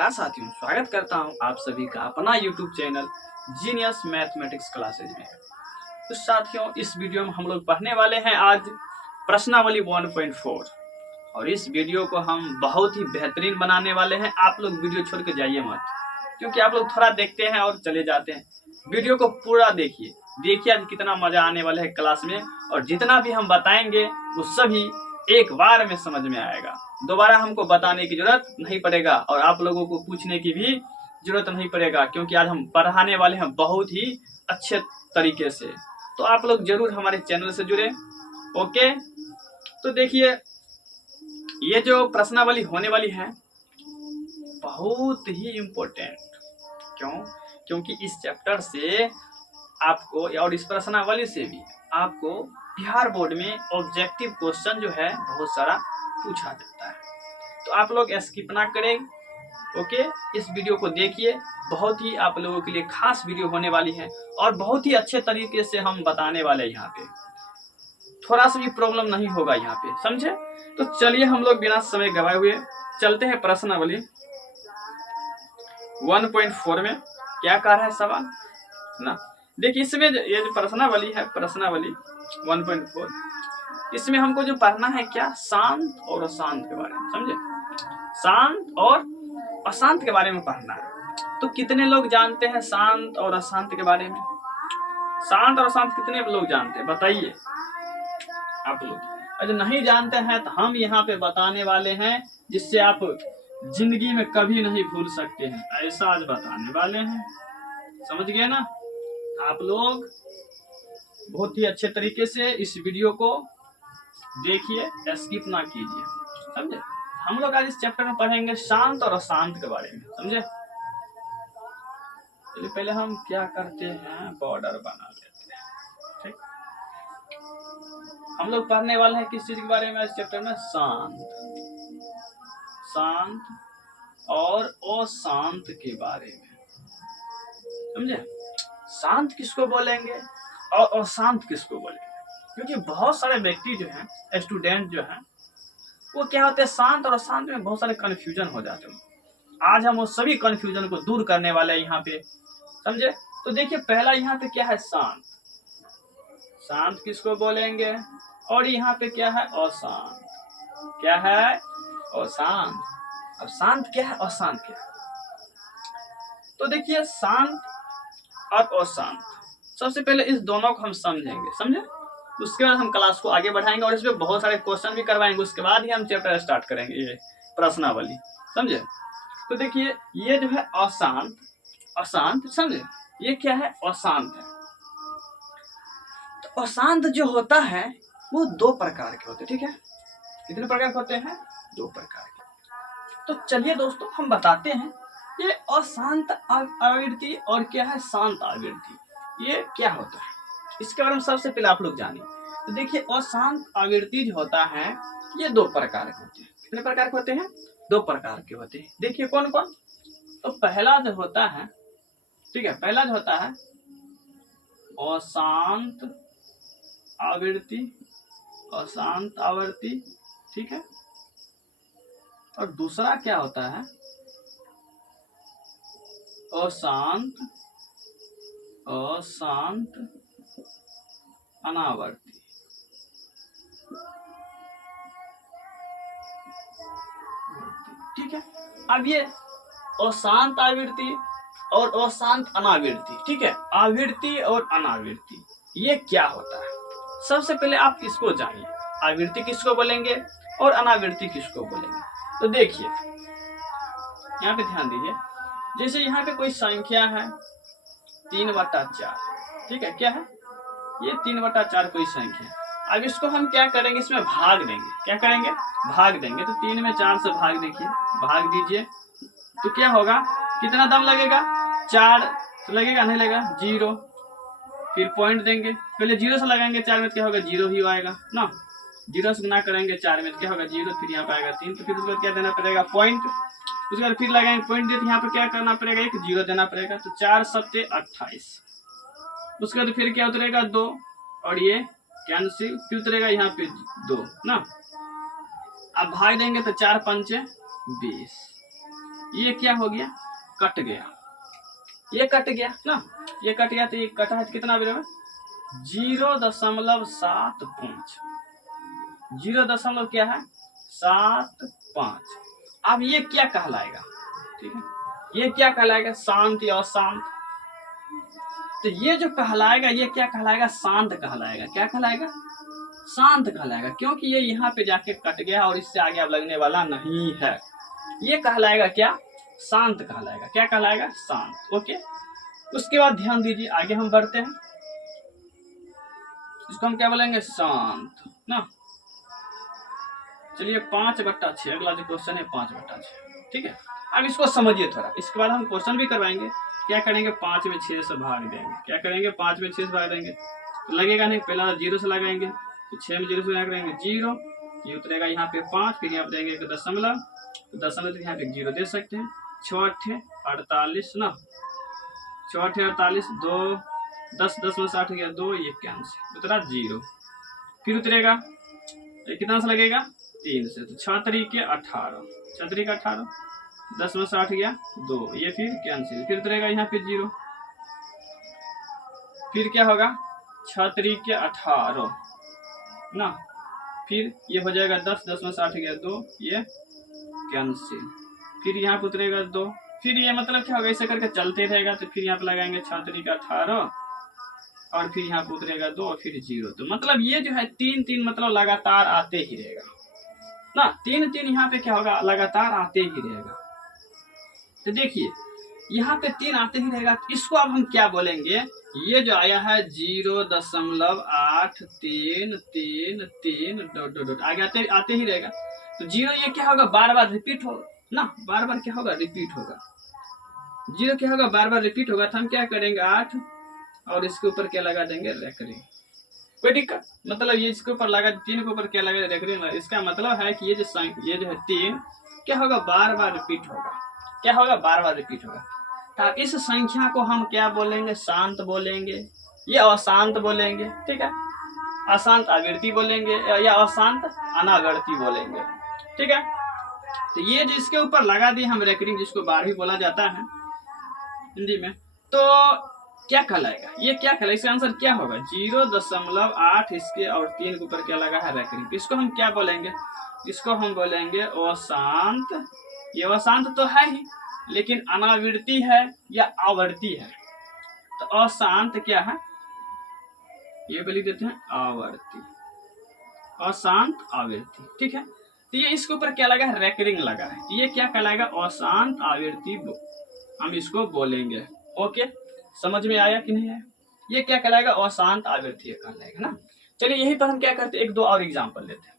नमस्कार साथियों, स्वागत करता हूं आप सभी का अपना YouTube channel genius mathematics classes में। तो साथियों, इस वीडियो में हम लोग पढ़ने वाले हैं आज प्रश्नावली 1.4 और इस वीडियो को हम बहुत ही बेहतरीन बनाने वाले हैं। आप लोग वीडियो छोड़ के जाइए मत, क्योंकि आप लोग थोड़ा देखते हैं और चले जाते हैं। वीडियो को पूरा देखिए आज कितना मजा आने वाला है क्लास में, और जितना भी हम बताएंगे वो सभी एक बार में समझ में आएगा। दोबारा हमको बताने की जरूरत नहीं पड़ेगा और आप लोगों को पूछने की भी जरूरत नहीं पड़ेगा, क्योंकि आज हम पढ़ाने वाले हैं बहुत ही अच्छे तरीके से। तो आप लोग जरूर हमारे चैनल से जुड़े। ओके, तो देखिए ये जो प्रश्नावली होने वाली है बहुत ही इम्पोर्टेंट। क्योंकि इस चैप्टर से आपको और इस प्रश्नावली से भी आपको बिहार बोर्ड में ऑब्जेक्टिव क्वेश्चन जो है बहुत सारा पूछा जाता है। तो आप लोग स्किप ना करें। ओके, इस वीडियो को देखिए, बहुत ही आप लोगों के लिए खास वीडियो होने वाली है और बहुत ही अच्छे तरीके से हम बताने वाले हैं। यहाँ पे थोड़ा सा भी प्रॉब्लम नहीं होगा यहाँ पे, समझे? तो चलिए हम लोग बिना समय गवाए हुए चलते हैं प्रश्नावली 1.4 में। क्या कह रहा है सवाल ना? देखिए इसमें ये जो प्रश्नावली है, प्रश्नावली 1.4, इसमें हमको जो पढ़ना है क्या, शांत और अशांत के बारे में। समझे? शांत और अशांत के बारे में पढ़ना है। तो कितने लोग जानते हैं शांत और अशांत के बारे में? शांत और अशांत कितने लोग जानते हैं, बताइए आप लोग। अगर नहीं जानते हैं तो हम यहाँ पे बताने वाले हैं, जिससे आप जिंदगी में कभी नहीं भूल सकते हैं, ऐसा आज बताने वाले हैं। समझ गए ना आप लोग? बहुत ही अच्छे तरीके से इस वीडियो को देखिए, स्किप ना कीजिए, समझे? हम लोग आज इस चैप्टर में पढ़ेंगे शांत और अशांत के बारे में, समझे? चलिए पहले हम क्या करते हैं, बॉर्डर बना लेते हैं। ठीक, हम लोग पढ़ने वाले हैं किस चीज के बारे में इस चैप्टर में? शांत और अशांत के बारे में, समझे? शांत किसको बोलेंगे और अशांत किसको बोलेंगे? क्योंकि बहुत सारे व्यक्ति जो हैं, स्टूडेंट जो हैं, वो क्या होते हैं, शांत और अशांत में बहुत सारे कंफ्यूजन हो जाते हैं। आज हम वो सभी कंफ्यूजन को दूर करने वाले हैं यहाँ पे, समझे? तो देखिए पहला यहाँ पे क्या है, शांत। शांत किसको बोलेंगे? और यहाँ पे क्या है, अशांत। क्या है? अशांत। अब शांत क्या है, अशांत क्या है? तो देखिए शांत और अशांत, सबसे पहले इस दोनों को हम समझेंगे, समझे? उसके बाद हम क्लास को आगे बढ़ाएंगे और इसमें बहुत सारे क्वेश्चन भी करवाएंगे। उसके बाद ही हम चैप्टर स्टार्ट करेंगे, ये प्रश्नावली, समझे? तो देखिए ये जो है अशांत, समझे? ये क्या है, अशांत है। तो अशांत जो होता है वो दो प्रकार के होते हैं, ठीक है? कितने प्रकार के होते हैं? दो प्रकार के। तो चलिए दोस्तों हम बताते हैं ये अशांत आवृत्ति और क्या है, शांत आवृत्ति, ये क्या होता है, इसके बारे में सबसे पहले आप लोग जानिए। तो देखिए अशांत आवृत्ति जो होता है ये दो प्रकार के होते हैं। कितने प्रकार के होते हैं? दो प्रकार के होते हैं। देखिए कौन कौन? तो पहला जो होता है, ठीक है, पहला जो होता है अशांत आवृत्ति, अशांत आवृत्ति, ठीक है। और दूसरा क्या होता है, अशांत अनावर्ती। ठीक है, अब ये अशांत आवृत्ति और अशांत अनावृत्ति, ठीक है, आवृत्ति और अनावृत्ति, ये क्या होता है? सबसे पहले आप इसको जानिए, आवृत्ति किसको बोलेंगे और अनावृत्ति किसको बोलेंगे। तो देखिए यहाँ पे ध्यान दीजिए, जैसे यहाँ पे कोई संख्या है 3/4, ठीक है, क्या है ये 3/4 कोई संख्या है। अब इसको हम क्या करेंगे, इसमें भाग देंगे। क्या करेंगे? भाग देंगे। तो 3 में 4 से भाग, देखिए भाग दीजिए, तो क्या होगा, कितना दाम लगेगा, 4 लगेगा, नहीं लगेगा 0। फिर पॉइंट देंगे, पहले 0 से लगाएंगे, 4 में क्या होगा, 0 ही आएगा ना। 0 से गुना करेंगे 4 में, क्या होगा 0, फिर यहाँ पे आएगा 3, तो फिर उसके बाद क्या देना पड़ेगा, पॉइंट। उसके बाद फिर लगाएंगे पॉइंट देते, यहाँ पे क्या करना पड़ेगा, एक 0 देना पड़ेगा। तो 4 7 28। उसके बाद फिर क्या उतरेगा, 2, और ये कैंसिल, फिर उतरेगा यहाँ पे 2 ना। अब भाग देंगे तो 4 5 20, ये क्या हो गया, कट गया, ये कट गया ना, ये कट गया तो ये कटा है कितना विलोम, 0.75, 0. क्या है 75। अब ये क्या कहलाएगा, ठीक है, ये क्या कहलाएगा, शांत या अशांत। तो ये जो कहलाएगा ये क्या कहलाएगा, शांत कहलाएगा। क्या कहलाएगा, शांत कहलाएगा, क्योंकि ये यहाँ पे जाके कट गया और इससे आगे अब लगने वाला नहीं है। ये कहलाएगा क्या, शांत कहलाएगा। क्या कहलाएगा, शांत। ओके, उसके बाद ध्यान दीजिए, आगे हम बढ़ते हैं। इसको हम क्या बोलेंगे, शांत ना। चलिए 5/6 अगला जो क्वेश्चन है 5/6, ठीक है। अब इसको समझिए थोड़ा, इसके बाद हम क्वेश्चन भी करवाएंगे। क्या करेंगे, 5 में 6 से भाग देंगे। क्या करेंगे, 5 में 6 से भाग देंगे तो लगेगा नहीं, पहला 0 से लगाएंगे तो 6 में 0 से भाग देंगे 0, ये उतरेगा यहाँ पे 5, फिर यहाँ पे देंगे 1 दशमलव, तो दशमलव तो यहाँ पे 0 दे सकते हैं। 6 48 ना, 6 48, 2 10 10 में 60 गया 2, ये कैंसिल, उतरा 0, फिर उतरेगा कितना से लगेगा 3 से, तो 6 3 18, 6 3 18, 10 में 60 गया 2, ये फिर कैंसिल, फिर उतरेगा यहाँ पे 0, फिर क्या होगा 6 3 18 ना, फिर ये हो जाएगा 10 10 में 60 गया 2, ये कैंसिल, फिर यहाँ पे उतरेगा 2, फिर ये मतलब क्या होगा, ऐसे करके चलते रहेगा। तो फिर यहाँ पे लगाएंगे 6 3 18 और फिर यहाँ पे उतरेगा 2 और फिर 0। तो मतलब ये जो है 3 3 मतलब लगातार आते ही रहेगा ना, 3 3 यहाँ पे क्या होगा, लगातार आते ही रहेगा। तो देखिए यहाँ पे 3 आते ही रहेगा, तो इसको अब हम क्या बोलेंगे, ये जो आया है 0.833 आगे आते ही रहेगा। तो 0 ये क्या होगा, बार बार रिपीट होगा ना, बार बार क्या होगा, रिपीट होगा। 0 क्या होगा, बार बार रिपीट होगा। तो हम क्या करेंगे 8 और इसके ऊपर क्या लगा देंगे, रेकरिंग। कोई दिक्कत, मतलब ये इसके ऊपर लगा, 3 के ऊपर क्या लगा, रेकरिंग। इसका मतलब है कि ये जो है 3 क्या होगा, बार बार रिपीट होगा। क्या होगा, बार बार रिपीट होगा। तो इस संख्या को हम क्या बोलेंगे, शांत बोलेंगे या अशांत बोलेंगे, ठीक है। अशांत आवृत्ति बोलेंगे या अशांत अनावर्ती बोलेंगे, ठीक है। तो ये जिसके ऊपर लगा दिए हम रेकरिंग, जिसको बार भी बोला जाता है हिंदी में, तो क्या कहलाएगा, ये क्या कहलाएगा, इसका आंसर क्या होगा 0.8 इसके और 3 के ऊपर क्या लगा है, रेकरिंग। इसको हम क्या बोलेंगे, इसको हम बोलेंगे अशांत। ये अशांत तो है ही, लेकिन अनावृत्ति है या आवर्ती है। तो अशांत क्या है, ये भी लिख देते हैं आवर्ती, अशांत आवृत्ति, ठीक है। तो ये इसके ऊपर क्या लगा है, रेकरिंग लगा है। ये क्या कहलाएगा, अशांत आवृत्ति हम इसको बोलेंगे। ओके, समझ में आया कि नहीं आया, ये क्या कहलाएगा, अशांत आवृत्ति कहलाएगा ना। चलिए यहीं पर हम क्या करते हैं, 1-2 और एग्जांपल लेते हैं।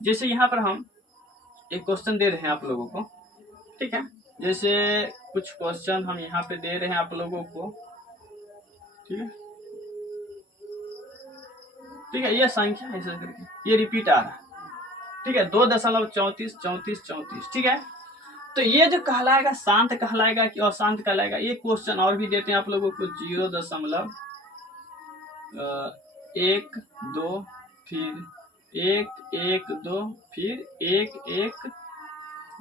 जैसे यहाँ पर हम एक क्वेश्चन दे रहे हैं आप लोगों को, ठीक है। जैसे कुछ क्वेश्चन हम यहाँ पे दे रहे हैं आप लोगों को, ठीक है, ठीक है। ये संख्या ऐसा करके ये रिपीट आ रहा है, ठीक है, 2.34 34 34, ठीक है। तो ये जो कहलाएगा, शांत कहलाएगा कि अशांत कहलाएगा। ये क्वेश्चन और भी देते हैं आप लोगों को, 0.1 2 फिर 1 1 2 फिर 1 1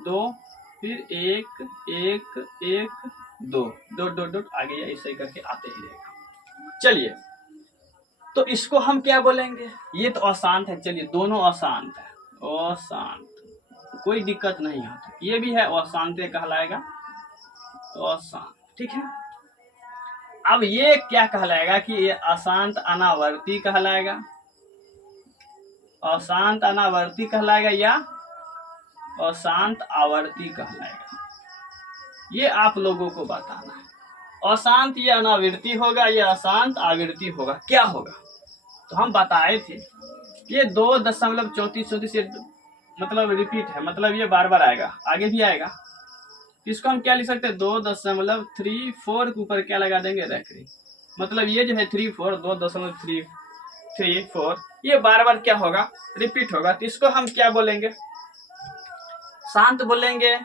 2 फिर 1 1 1 2 डॉट आगे ऐसे ही करके आते ही रहेगा। चलिए, तो इसको हम क्या बोलेंगे, ये तो अशांत है। चलिए, दोनों अशांत है, अशांत, कोई दिक्कत नहीं होती। ये भी है अशांत कहलाएगा, अशांत, ठीक है। अब ये क्या कहलाएगा कि ये अशांत अनावर्ती कहलाएगा, अशांत अनावर्ती कहलाएगा या अशांत आवर्ती कहलाएगा। ये आप लोगों को बताना है, अशांत या अनावृत्ति होगा या अशांत आवृत्ति होगा, क्या होगा। तो हम बताए थे ये 2.34 मतलब रिपीट है, मतलब ये बार बार आएगा, आगे भी आएगा। इसको हम क्या लिख सकते हैं, 2.34 के ऊपर क्या लगा देंगे, रेकरिंग। मतलब ये जो है 34 2.34 ये बार बार क्या होगा, रिपीट होगा। तो इसको हम क्या बोलेंगे, शांत बोलेंगे,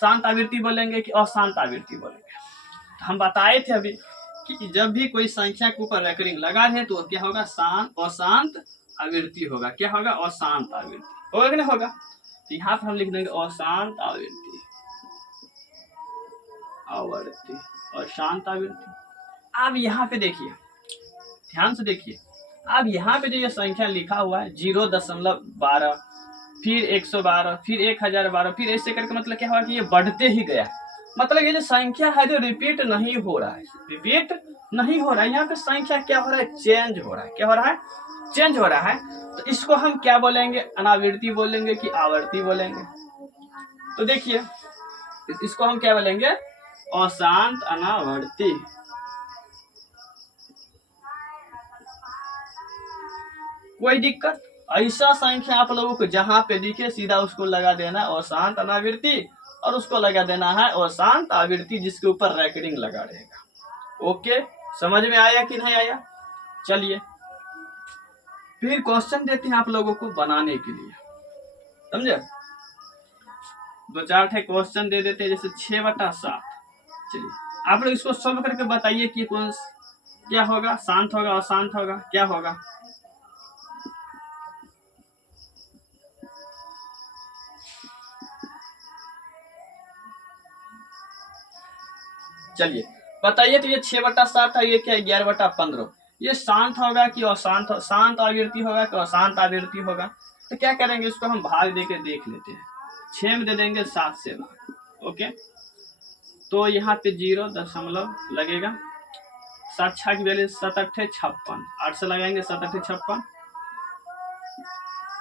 शांत आवृत्ति बोलेंगे कि अशांत आवृत्ति बोलेंगे। तो हम बताए थे अभी कि जब भी कोई संख्या के ऊपर रेकरिंग लगा है तो क्या होगा, अशांत आवृत्ति होगा। क्या होगा, अशांत आवृत्ति होगा कि नहीं होगा। तो यहाँ पर हम लिख देंगे अशांत आवृत्ति, आवर्ती और शांत आवृत्ति। अब यहाँ पे देखिए, ध्यान से देखिए, अब यहाँ पे जो ये संख्या लिखा हुआ है 0.12, फिर 112, फिर 1012, फिर ऐसे करके मतलब क्या हुआ कि ये बढ़ते ही गया। मतलब ये जो संख्या है जो रिपीट नहीं हो रहा है, रिपीट नहीं हो रहा है, यहाँ पे संख्या क्या हो रहा है, चेंज हो रहा है। क्या हो रहा है, चेंज हो रहा है। तो इसको हम क्या बोलेंगे, अनावृत्ति बोलेंगे कि आवर्ती बोलेंगे। तो देखिए इसको हम क्या बोलेंगे, अशांत अनावर्ती। कोई दिक्कत, ऐसा संख्या आप लोगों को जहां पे दिखे सीधा उसको लगा देना अशांत अनावृत्ति, और उसको लगा देना है अशांत आवृत्ति जिसके ऊपर रैकरिंग लगा रहेगा। ओके, समझ में आया कि नहीं आया? चलिए फिर क्वेश्चन देते हैं आप लोगों को बनाने के लिए, समझे? 2-4 क्वेश्चन दे देते हैं, जैसे 6/7। चलिए आप लोग इसको सॉल्व करके बताइए कि कौन क्या होगा, शांत होगा अशांत होगा, क्या होगा? चलिए बताइए, तो ये 6/7 है, ये क्या है 11/15। ये शांत होगा कि अशांत, शांत आवृत्ति होगा कि अशांत आवृत्ति होगा? तो क्या करेंगे, इसको हम भाग दे के देख लेते हैं। 6 में दे देंगे 7 से भाग। ओके, तो यहाँ पे 0 लगेगा। 7 6 की वैल्यू 7 8 56, 8 से लगाएंगे 7 8 56।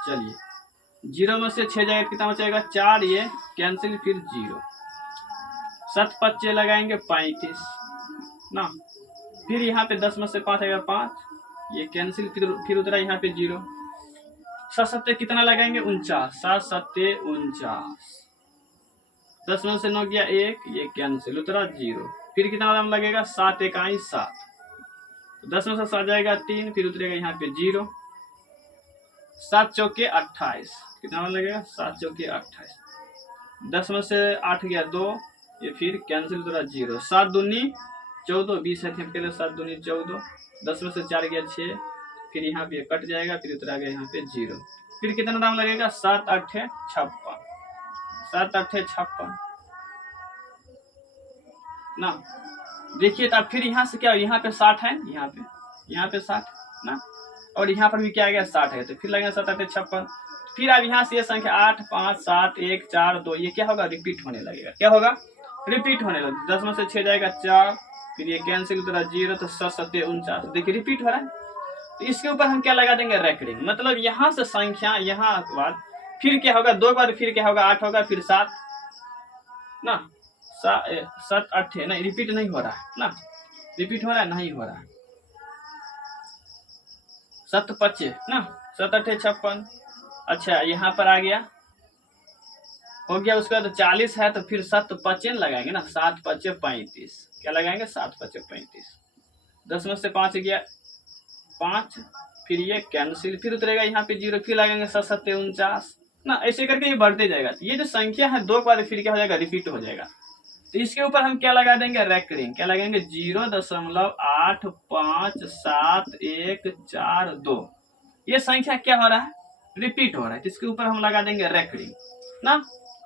चलिए 0 में से 6 जाएगा कितना बचेगा, 4, ये कैंसिल, फिर 0, 7 5 लगाएंगे 35 ना, फिर यहाँ पे 10 में से 5 आएगा 5, ये कैंसिल, फिर उतरा यहाँ पे 0, 7 7 कितना लगाएंगे 49, 7 7 49, 10 में से 9 गया 1, ये कैंसिल, उतरा 0, फिर कितना दाम लगेगा 7 1 7, 10 में से 7 जाएगा 3, फिर उतरेगा यहाँ पे 0, 7 चौके 28, कितना लगेगा 7 चौके 28, 10 में से 8 गया 2, ये फिर कैंसिल, उतरा 0, 7 दूनी 14, 20 है 7 दूनी 14, 10 में से 4 गया 6, फिर यहाँ पे कट जाएगा, फिर उतरा गया यहाँ पे 0, फिर कितना दाम लगेगा 7 8 56, 7 8 56 ना। देखिए तो अब फिर यहाँ से क्या, यहाँ पे 60 है, यहाँ पे 60 ना, और यहाँ पर भी क्या आ गया 60 है, तो फिर लगेगा 7 8 56। फिर अब यहाँ से ये संख्या 8 5 7 1 4 2, ये क्या होगा, रिपीट होने लगेगा। क्या होगा, रिपीट होने लगेगा। 10 में से 6 जाएगा 4, फिर ये कैंसिल, उतरा 0, तो 7 7 49, देखिए रिपीट हो रहा है। तो इसके ऊपर हम क्या लगा देंगे, रैकरिंग। मतलब यहाँ से संख्या यहाँ के बाद फिर क्या होगा, 2 बार फिर क्या होगा, 8 होगा, फिर 7 ना, 7 8 नहीं, रिपीट नहीं हो रहा है ना, रिपीट हो रहा है, नहीं हो रहा है। 7 5 ना, 7 8 56। अच्छा यहाँ पर आ गया, हो गया। उसके बाद 40 है, तो फिर 7 5 लगाएंगे ना, 7 5 35, क्या लगाएंगे 7 5 35, 10 में से 5 गया 5, फिर ये कैंसिल, फिर उतरेगा यहाँ पे 0, फिर लगाएंगे 7 7 49 ना, ऐसे करके ये बढ़ते जाएगा। ये जो संख्या है 2 बार फिर क्या हो जाएगा, रिपीट हो जाएगा। तो इसके ऊपर हम क्या लगा देंगे, रैकरिंग। क्या लगाएंगे, 0.857 1 4 2, ये संख्या क्या हो रहा है, रिपीट हो रहा है। तो इसके ऊपर हम लगा देंगे रैकरिंग ना।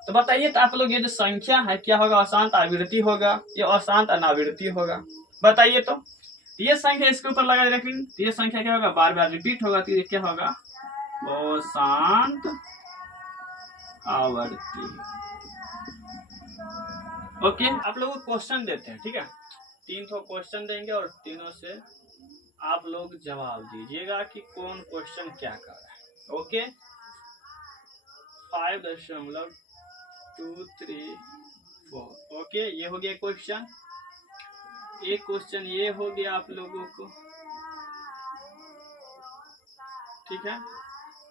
तो बताइए तो आप लोग, ये जो संख्या है क्या होगा, अशांत आवृत्ति होगा या अशांत अनावृत्ति होगा? बताइए तो। ये संख्या इसके ऊपर लगा रैकरिंग, तो ये संख्या क्या होगा, बार बार रिपीट होगा, तो ये क्या होगा, अशांत आवर्ती। ओके, आप लोगों को क्वेश्चन देते हैं, ठीक है, 3 क्वेश्चन देंगे और तीनों से आप लोग जवाब दीजिएगा कि कौन क्वेश्चन क्या कर रहा है। ओके, 5.234। ओके, ये हो गया क्वेश्चन। एक क्वेश्चन ये हो गया आप लोगों को, ठीक है,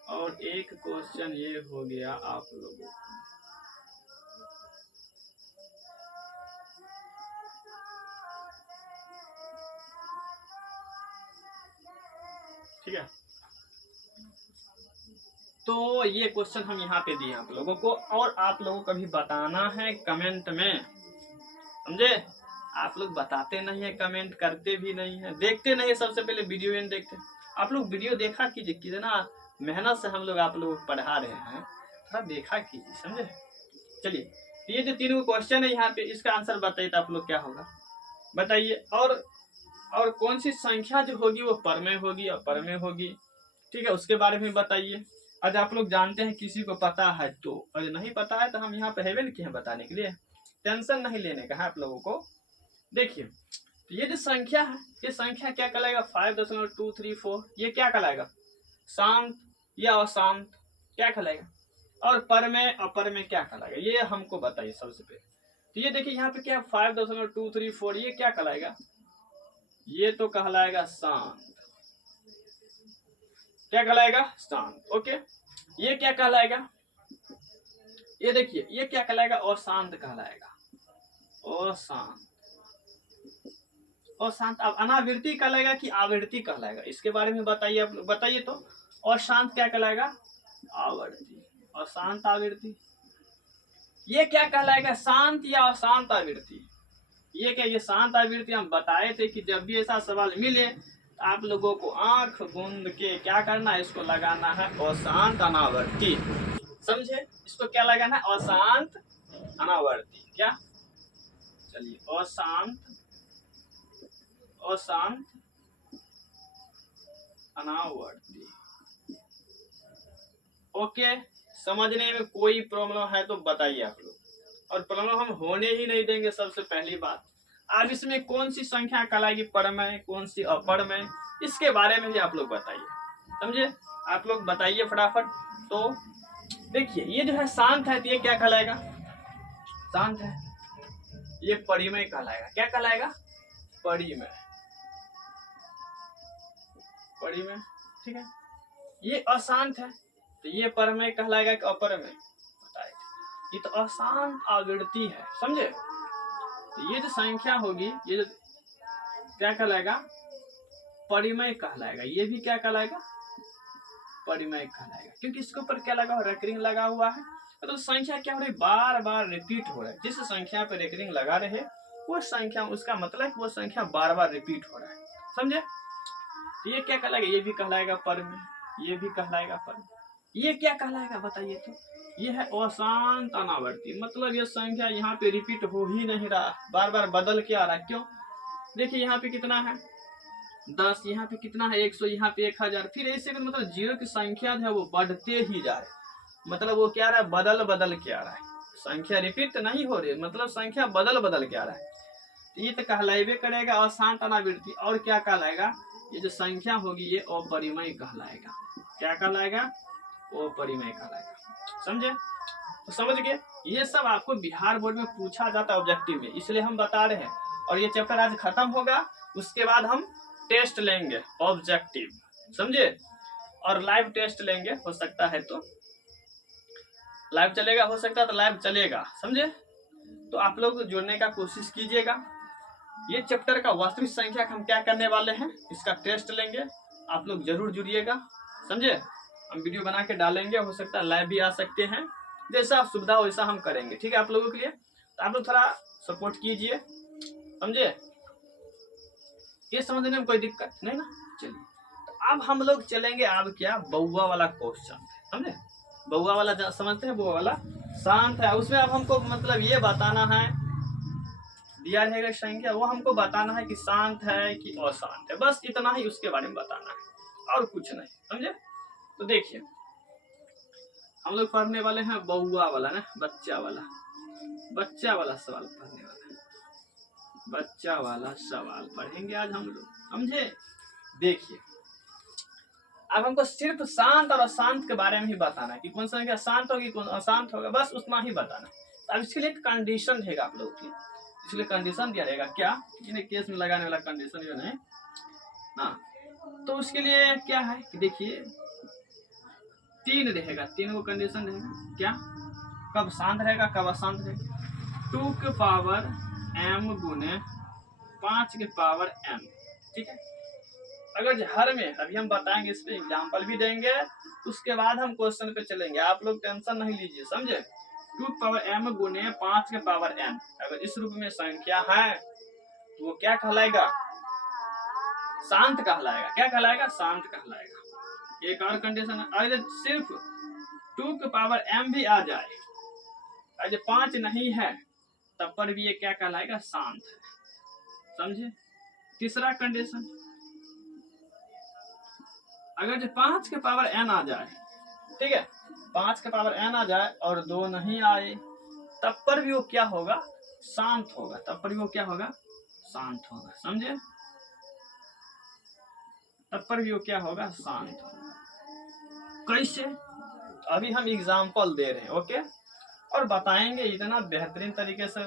और एक क्वेश्चन ये हो गया आप लोगों को। ठीक है, तो ये क्वेश्चन हम यहाँ पे दिए आप लोगों को, और आप लोगों को भी बताना है कमेंट में, समझे? आप लोग बताते नहीं है, कमेंट करते भी नहीं है, देखते नहीं है, सबसे पहले वीडियो नहीं देखते। आप लोग वीडियो देखा कीजिए, कितना मेहनत से हम लोग आप लोग पढ़ा रहे हैं, थोड़ा देखा कीजिए, समझे? चलिए ये जो तीनों क्वेश्चन है यहाँ पे, इसका आंसर बताइए तो आप लोग क्या होगा बताइए। और कौन सी संख्या जो होगी वो परमेय होगी और परमेय होगी, ठीक है, उसके बारे में बताइए। आज आप लोग जानते हैं, किसी को पता है तो, अगर नहीं पता है तो हम यहाँ पे हेवन किए हैं बताने के लिए, टेंशन नहीं लेने का है आप लोगों को। देखिए, तो ये जो संख्या है, ये संख्या क्या कहलाएगा, 5.234, ये क्या कहलाएगा, शांत या अशांत, क्या कहलाएगा। और परमेय अपरमेय क्या कहलाएगा, ये हमको बताइए सबसे पहले। तो ये देखिए यहाँ पे क्या 5.234, ये क्या कहलाएगा, ये तो कहलाएगा शांत, क्या कहलाएगा, शांत। ओके, ये क्या कहलाएगा, ये देखिए ये क्या कहलाएगा, अशांत कहलाएगा, अशांत। अशांत अब अनावृत्ति कहलाएगा कि आवृत्ति कहलाएगा, इसके बारे में बताइए, आप बताइए तो। अशांत क्या कहलाएगा, आवृत्ति, अशांत आवृत्ति। ये क्या कहलाएगा, शांत या अशांत आवृत्ति। ये क्या, ये शांत आवृत्ति हम बताए थे कि जब भी ऐसा सवाल मिले तो आप लोगों को आंख बूंद के क्या करना है, इसको लगाना है अशांत अनावर्ती, समझे, इसको क्या लगाना है, अशांत अनावर्ती। क्या, चलिए, अशांत अशांत अनावर्ती। ओके, समझने में कोई प्रॉब्लम है तो बताइए आप लोग, और प्रॉब्लम हम होने ही नहीं देंगे। सबसे पहली बात, अब इसमें कौन सी संख्या कहलाएगी परमेय, कौन सी अपरमेय, इसके बारे में भी आप लोग बताइए, समझे, आप लोग बताइए फटाफट। तो देखिए, ये जो है शांत है, तो ये क्या कहलाएगा, शांत है, ये परिमेय कहलाएगा, क्या कहलाएगा, परिमेय, परिमेय, ठीक है। ये अशांत है, तो ये परमेय कहलाएगा कि अपरमेय, बताइए। ये तो अशांत आवृत्ति है, समझे। तो ये जो संख्या होगी, ये जो क्या कहलाएगा, परिमेय कहलाएगा, ये भी क्या कहलाएगा, परिमेय कहलाएगा, क्योंकि इसके ऊपर क्या लगा हुआ, रेकरिंग लगा हुआ है। तो संख्या क्या हो रही, बार बार रिपीट हो रहा है, जिस संख्या पे रेकरिंग लगा रहे वो संख्या, उसका मतलब वो संख्या बार बार रिपीट हो रहा है, समझे। तो ये क्या कहलाएगा, ये भी कहलाएगा परमेय, ये भी कहलाएगा परमेय। ये क्या कहलाएगा बताइए तो, ये है अशांत अनावर्ती, मतलब ये संख्या यहाँ पे रिपीट हो ही नहीं रहा, बार बार बदल के आ रहा है। क्यों, देखिए यहाँ पे कितना है 10, यहाँ पे कितना है 100, यहाँ पे 1000, फिर ऐसे में मतलब जीरो की संख्या जो है वो बढ़ते ही जा रहे, मतलब वो क्या रहा है, बदल बदल के आ रहा है, संख्या रिपीट नहीं हो रही, मतलब संख्या बदल बदल के आ रहा है। तो ये तो कहलाइबे करेगा अशांत अनावृत्ति। और क्या कहलाएगा, ये जो संख्या होगी ये अपरिमेय कहलाएगा, क्या कहलाएगा, अपरिमेय कहलाएगा, समझे। तो समझ गए, ये सब आपको बिहार बोर्ड में पूछा जाता है ऑब्जेक्टिव में, इसलिए हम बता रहे हैं। और ये चैप्टर आज खत्म होगा, उसके बाद हम टेस्ट लेंगे ऑब्जेक्टिव, समझे, और लाइव टेस्ट लेंगे, हो सकता है तो लाइव चलेगा, हो सकता है तो लाइव चलेगा, समझे। तो आप लोग जुड़ने का कोशिश कीजिएगा। ये चैप्टर का वास्तविक संख्या हम क्या करने वाले हैं, इसका टेस्ट लेंगे, आप लोग जरूर जुड़िएगा, समझे। हम वीडियो बना के डालेंगे, हो सकता है लाइव भी आ सकते हैं, जैसा सुविधा हो वैसा हम करेंगे, ठीक है, आप लोगों के लिए। तो आप लोग थोड़ा सपोर्ट कीजिए, समझे, ये समझने में कोई दिक्कत नहीं ना। चलिए, तो अब हम लोग चलेंगे, अब क्या, बउआ वाला क्वेश्चन, समझे, बउआ वाला समझते हैं, बउआ वाला शांत है, उसमें अब हमको मतलब ये बताना है, दिया रहेगा संख्या, वो हमको बताना है कि शांत है कि अशांत है, बस इतना ही उसके बारे में बताना है, और कुछ नहीं, समझे। तो देखिए, हम लोग पढ़ने वाले हैं बउआ वाला ना, बच्चा वाला सवाल पढ़ने वाला है, बच्चा वाला सवाल पढ़ेंगे आज हम लोग, समझे। देखिए, अब हमको सिर्फ शांत और अशांत के बारे में ही बताना है कि कौन संख्या शांत होगी कौन अशांत होगा, बस उतना ही बताना है। तो अब इसके लिए एक कंडीशन रहेगा आप लोगों की, इसलिए कंडीशन दिया रहेगा, क्या, इन्हें केस में लगाने वाला कंडीशन जो है ना। तो उसके लिए क्या है कि देखिए, 3 रहेगा, 3 को कंडीशन रहेगा, क्या, कब शांत रहेगा कब अशांत रहेगा। 2 के पावर m गुने 5 के पावर m, ठीक है। अगर हर में अभी हम बताएंगे, इस पे एग्जाम्पल भी देंगे, उसके बाद हम क्वेश्चन पे चलेंगे, आप लोग टेंशन नहीं लीजिए, समझे। 2 के पावर m गुने 5 के पावर m, अगर इस रूप में संख्या है तो वो क्या कहलाएगा, शांत कहलाएगा, क्या कहलाएगा, शांत कहलाएगा। एक और कंडीशन है, अगर सिर्फ 2 के पावर m भी आ जाए, और जब 5 नहीं है तब पर भी ये क्या कहलाएगा, शांत है। समझे। तीसरा कंडीशन, अगर जो 5 के पावर n आ जाए, ठीक है, 5 के पावर n आ जाए और 2 नहीं आए, तब पर भी वो क्या होगा, शांत होगा। तब पर भी वो क्या होगा, शांत होगा। समझे। तब पर भी वो क्या होगा, शांत होगा। कैसे, अभी हम एग्जाम्पल दे रहे हैं, ओके, और बताएंगे इतना बेहतरीन तरीके से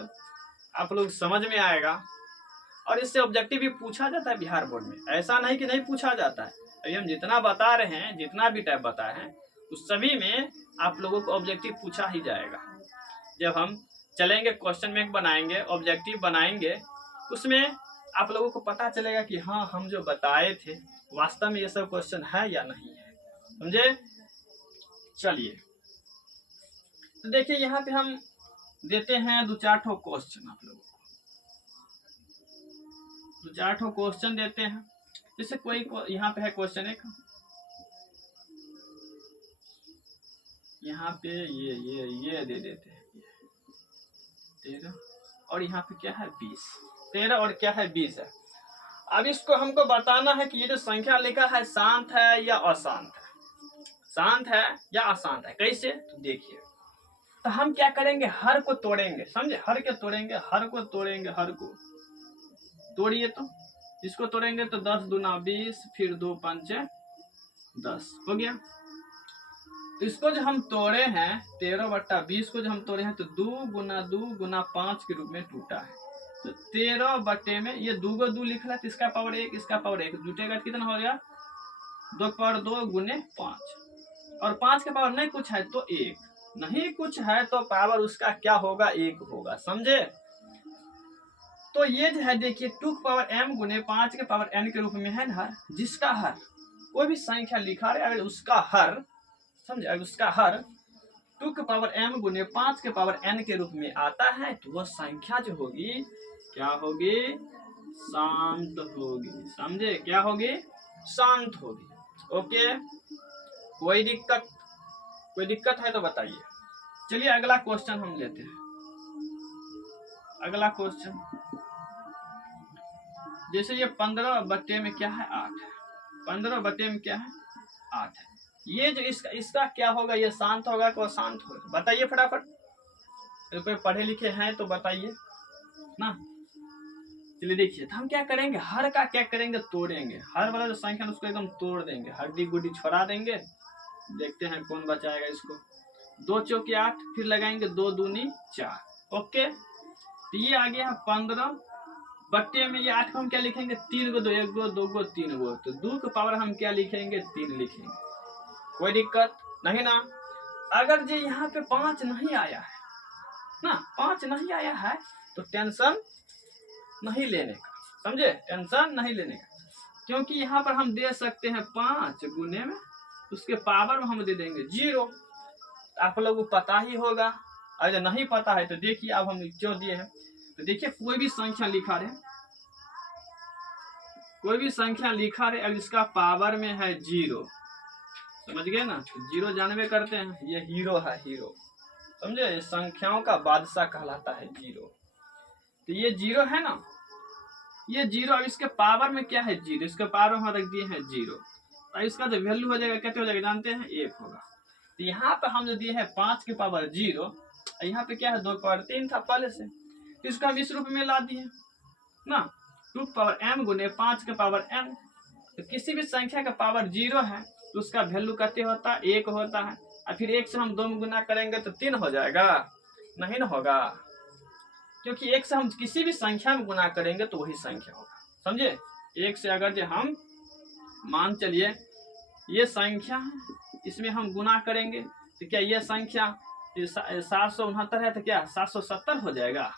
आप लोग समझ में आएगा। और इससे ऑब्जेक्टिव भी पूछा जाता है बिहार बोर्ड में, ऐसा नहीं कि नहीं पूछा जाता है। अभी हम जितना बता रहे हैं, जितना भी टाइप बताए हैं, उस सभी में आप लोगों को ऑब्जेक्टिव पूछा ही जाएगा। जब हम चलेंगे, क्वेश्चन बैंक बनाएंगे, ऑब्जेक्टिव बनाएंगे, उसमें आप लोगों को पता चलेगा कि हाँ, हम जो बताए थे वास्तव में ये सब क्वेश्चन है या नहीं है। समझे। चलिए, तो देखिए यहाँ पे हम देते हैं 2-4 ठो क्वेश्चन आप लोगों को, 2-4 ठो क्वेश्चन देते हैं। जैसे कोई यहाँ पे है क्वेश्चन एक, यहाँ पे ये दे देते हैं 13, और यहाँ पे क्या है 20, 13 और क्या है 20 है। अब इसको हमको बताना है कि ये जो संख्या लिखा है शांत है या अशांत है, शांत है या अशांत है। कैसे, तो देखिए, तो हम क्या करेंगे, हर को तोड़ेंगे। समझे, हर के तोड़ेंगे, हर को तोड़ेंगे, हर को तोड़िए। तो इसको तोड़ेंगे तो 10 दूना 20, फिर 2 5 10 हो गया। तो इसको जो हम तोड़े हैं 13/20 को जो हम तोड़े हैं तो 2 गुना 5 के रूप में टूटा है। तो 13 बटे में ये 2 को 2 लिख रहा है, तो इसका पावर 1, इसका पावर 1 जुटेगा, कितना हो गया, 2 की पावर 2 गुने 5, और 5 के पावर नहीं कुछ है तो 1, नहीं कुछ है तो पावर उसका क्या होगा, 1 होगा। समझे। तो ये जो है देखिए 2 की पावर m गुने 5 के पावर n के रूप में है हर, जिसका हर कोई भी संख्या लिखा रहे, अगर उसका हर, समझे, अगर उसका हर 2 के पावर m गुने 5 के पावर n के रूप में आता है तो वह संख्या जो होगी क्या होगी, शांत होगी। समझे, क्या होगी, शांत होगी। ओके, कोई दिक्कत है तो बताइए। चलिए अगला क्वेश्चन हम लेते हैं। अगला क्वेश्चन, जैसे ये 15 बटे में क्या है 8 है, 15 बटे में क्या है 8 है। ये जो इसका क्या होगा, ये शांत होगा कि अशांत होगा, बताइए फटाफट। रुपये पढ़े लिखे हैं तो बताइए ना। चलिए देखिए, तो हम क्या करेंगे, हर का क्या करेंगे, तोड़ेंगे। हर वाला जो संख्या उसको एकदम तोड़ देंगे, हड्डी गुड्डी छोड़ा देंगे। देखते हैं कौन बचाएगा इसको। 2 चौके 8, फिर लगाएंगे 2 दूनी 4। ओके, तो ये आ गया 15 बट्टे में ये 8 को हम क्या लिखेंगे, 3 गो 2, 1 गो 2 गो 3 गो, तो 2 के पावर हम क्या लिखेंगे, 3 लिखेंगे। कोई दिक्कत नहीं ना। अगर जो यहाँ पे 5 नहीं आया है ना, 5 नहीं आया है तो टेंशन नहीं लेने का। समझे, टेंशन नहीं लेने का, क्योंकि यहाँ पर हम दे सकते हैं 5 गुने में उसके पावर में हम दे देंगे 0। आप लोगों को पता ही होगा, अगर नहीं पता है तो देखिए अब हम क्यों दिए हैं। तो देखिए कोई भी संख्या लिखा रहे, कोई भी संख्या लिखा रहे, अगर इसका पावर में है 0, समझ गए ना, 0 जानवे करते हैं, ये हीरो है, हीरो। समझे, संख्याओं का बादशाह कहलाता है 0। तो ये 0 है ना, ये 0, अब इसके पावर में क्या है 0, इसके पावर में रख दिए हैं 0, और इसका जो वैल्यू हो जाएगा कैसे हो जाएगा जानते हैं, 1 होगा। तो यहाँ पे हम जो दिए हैं 5 के पावर 0, यहाँ पे क्या है 2 के पावर 3 था पहले से, तो इसको हम इस रूप में ला दिए ना, 2 के पावर m गुने 5 के पावर n। तो किसी भी संख्या का पावर 0 है तो उसका वैल्यू कैसे होता है, 1 होता है, और फिर 1 से हम 2 में गुना करेंगे तो 3 हो जाएगा, नहीं ना होगा, क्योंकि 1 से हम किसी भी संख्या में गुना करेंगे तो वही संख्या होगा। समझे, 1 से अगर जो हम मान चलिए ये संख्या है, इसमें हम गुना करेंगे तो क्या ये संख्या 769 है तो क्या 770 हो जाएगा।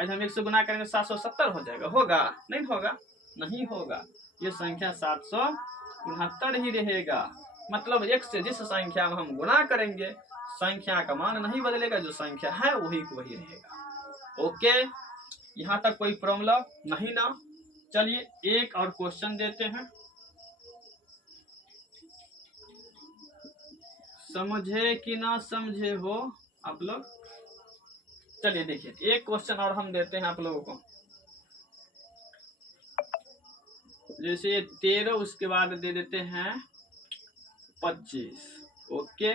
आज हम 1 से गुना करेंगे 770 हो जाएगा, होगा नहीं होगा, नहीं होगा, ये संख्या 769 ही रहेगा। मतलब 1 से जिस संख्या में हम गुना करेंगे संख्या का मान नहीं बदलेगा, जो संख्या है वही को वही रहेगा। ओके, यहाँ तक कोई प्रॉब्लम नहीं ना। चलिए एक और क्वेश्चन देते हैं, समझे कि ना समझे हो आप लोग। चलिए देखिए एक क्वेश्चन और हम देते हैं आप लोगों को। जैसे 13, उसके बाद दे देते हैं 25। ओके,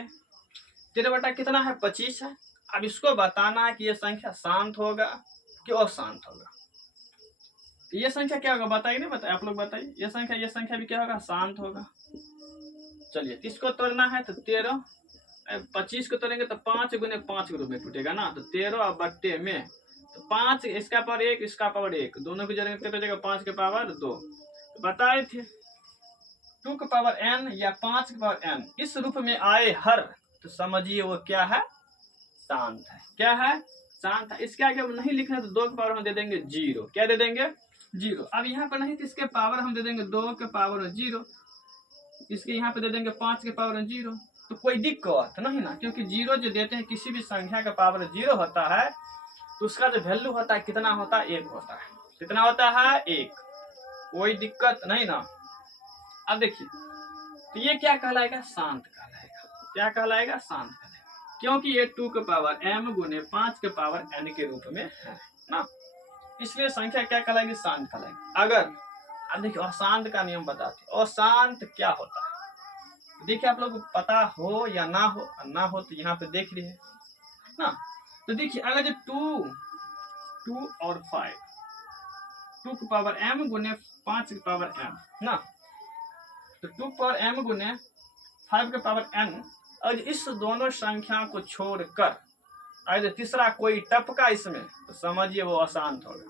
13 बटा कितना है 25 है। अब इसको बताना है कि ये संख्या शांत होगा कि अशांत होगा। ये संख्या क्या होगा बताइए, नहीं बताइए आप लोग बताइए। ये संख्या भी क्या होगा, शांत होगा। चलिए इसको तोड़ना है तो 13, 25 को तोड़ेंगे तो 5 गुने 5 के रूप में टूटेगा ना, तो 13 बट्टे में तो 5, इसका पावर 1, इसका पावर 1, दोनों की जगह कितना बचेगा 5 के पावर 2। तो बताए थे 2 के पावर n या 5 के पावर n इस रूप में आए हर, तो समझिए वो क्या है, शांत है। क्या है, शांत है। इसके आगे हम नहीं लिखना है तो 2 के पावर हम दे देंगे 0। क्या दे देंगे, 0। अब यहाँ पर नहीं तो इसके पावर हम दे देंगे 2 के पावर 0, इसके यहाँ पे दे देंगे 5 के पावर 0। तो कोई दिक्कत नहीं ना, क्योंकि 0 जो देते हैं किसी भी संख्या का पावर 0 होता है तो उसका जो वैल्यू होता है कितना होता है, 1 होता है। कितना होता है, 1। कोई दिक्कत नहीं ना। अब देखिए तो ये क्या कहलाएगा, शांत कहलाएगा। क्या कहलाएगा, शांत कहलाएगा, क्योंकि ये 2 के पावर m गुने 5 के पावर n के रूप में है ना, इसलिए संख्या क्या कहलाएगी, शांत कहलाएगी। अगर अब देखिए अशांत का नियम बताते हैं। अशांत क्या होता है, देखिए आप लोग को पता हो या ना हो तो यहाँ पे देख रही है ना। तो देखिए अगर जो 2 और 5, 2 के पावर m गुने 5 के पावर m ना, तो 2 पावर m गुने 5 के पावर n, और इस दोनों संख्या को छोड़कर अगर तीसरा कोई टपका इसमें तो समझिए वो अशांत होगा।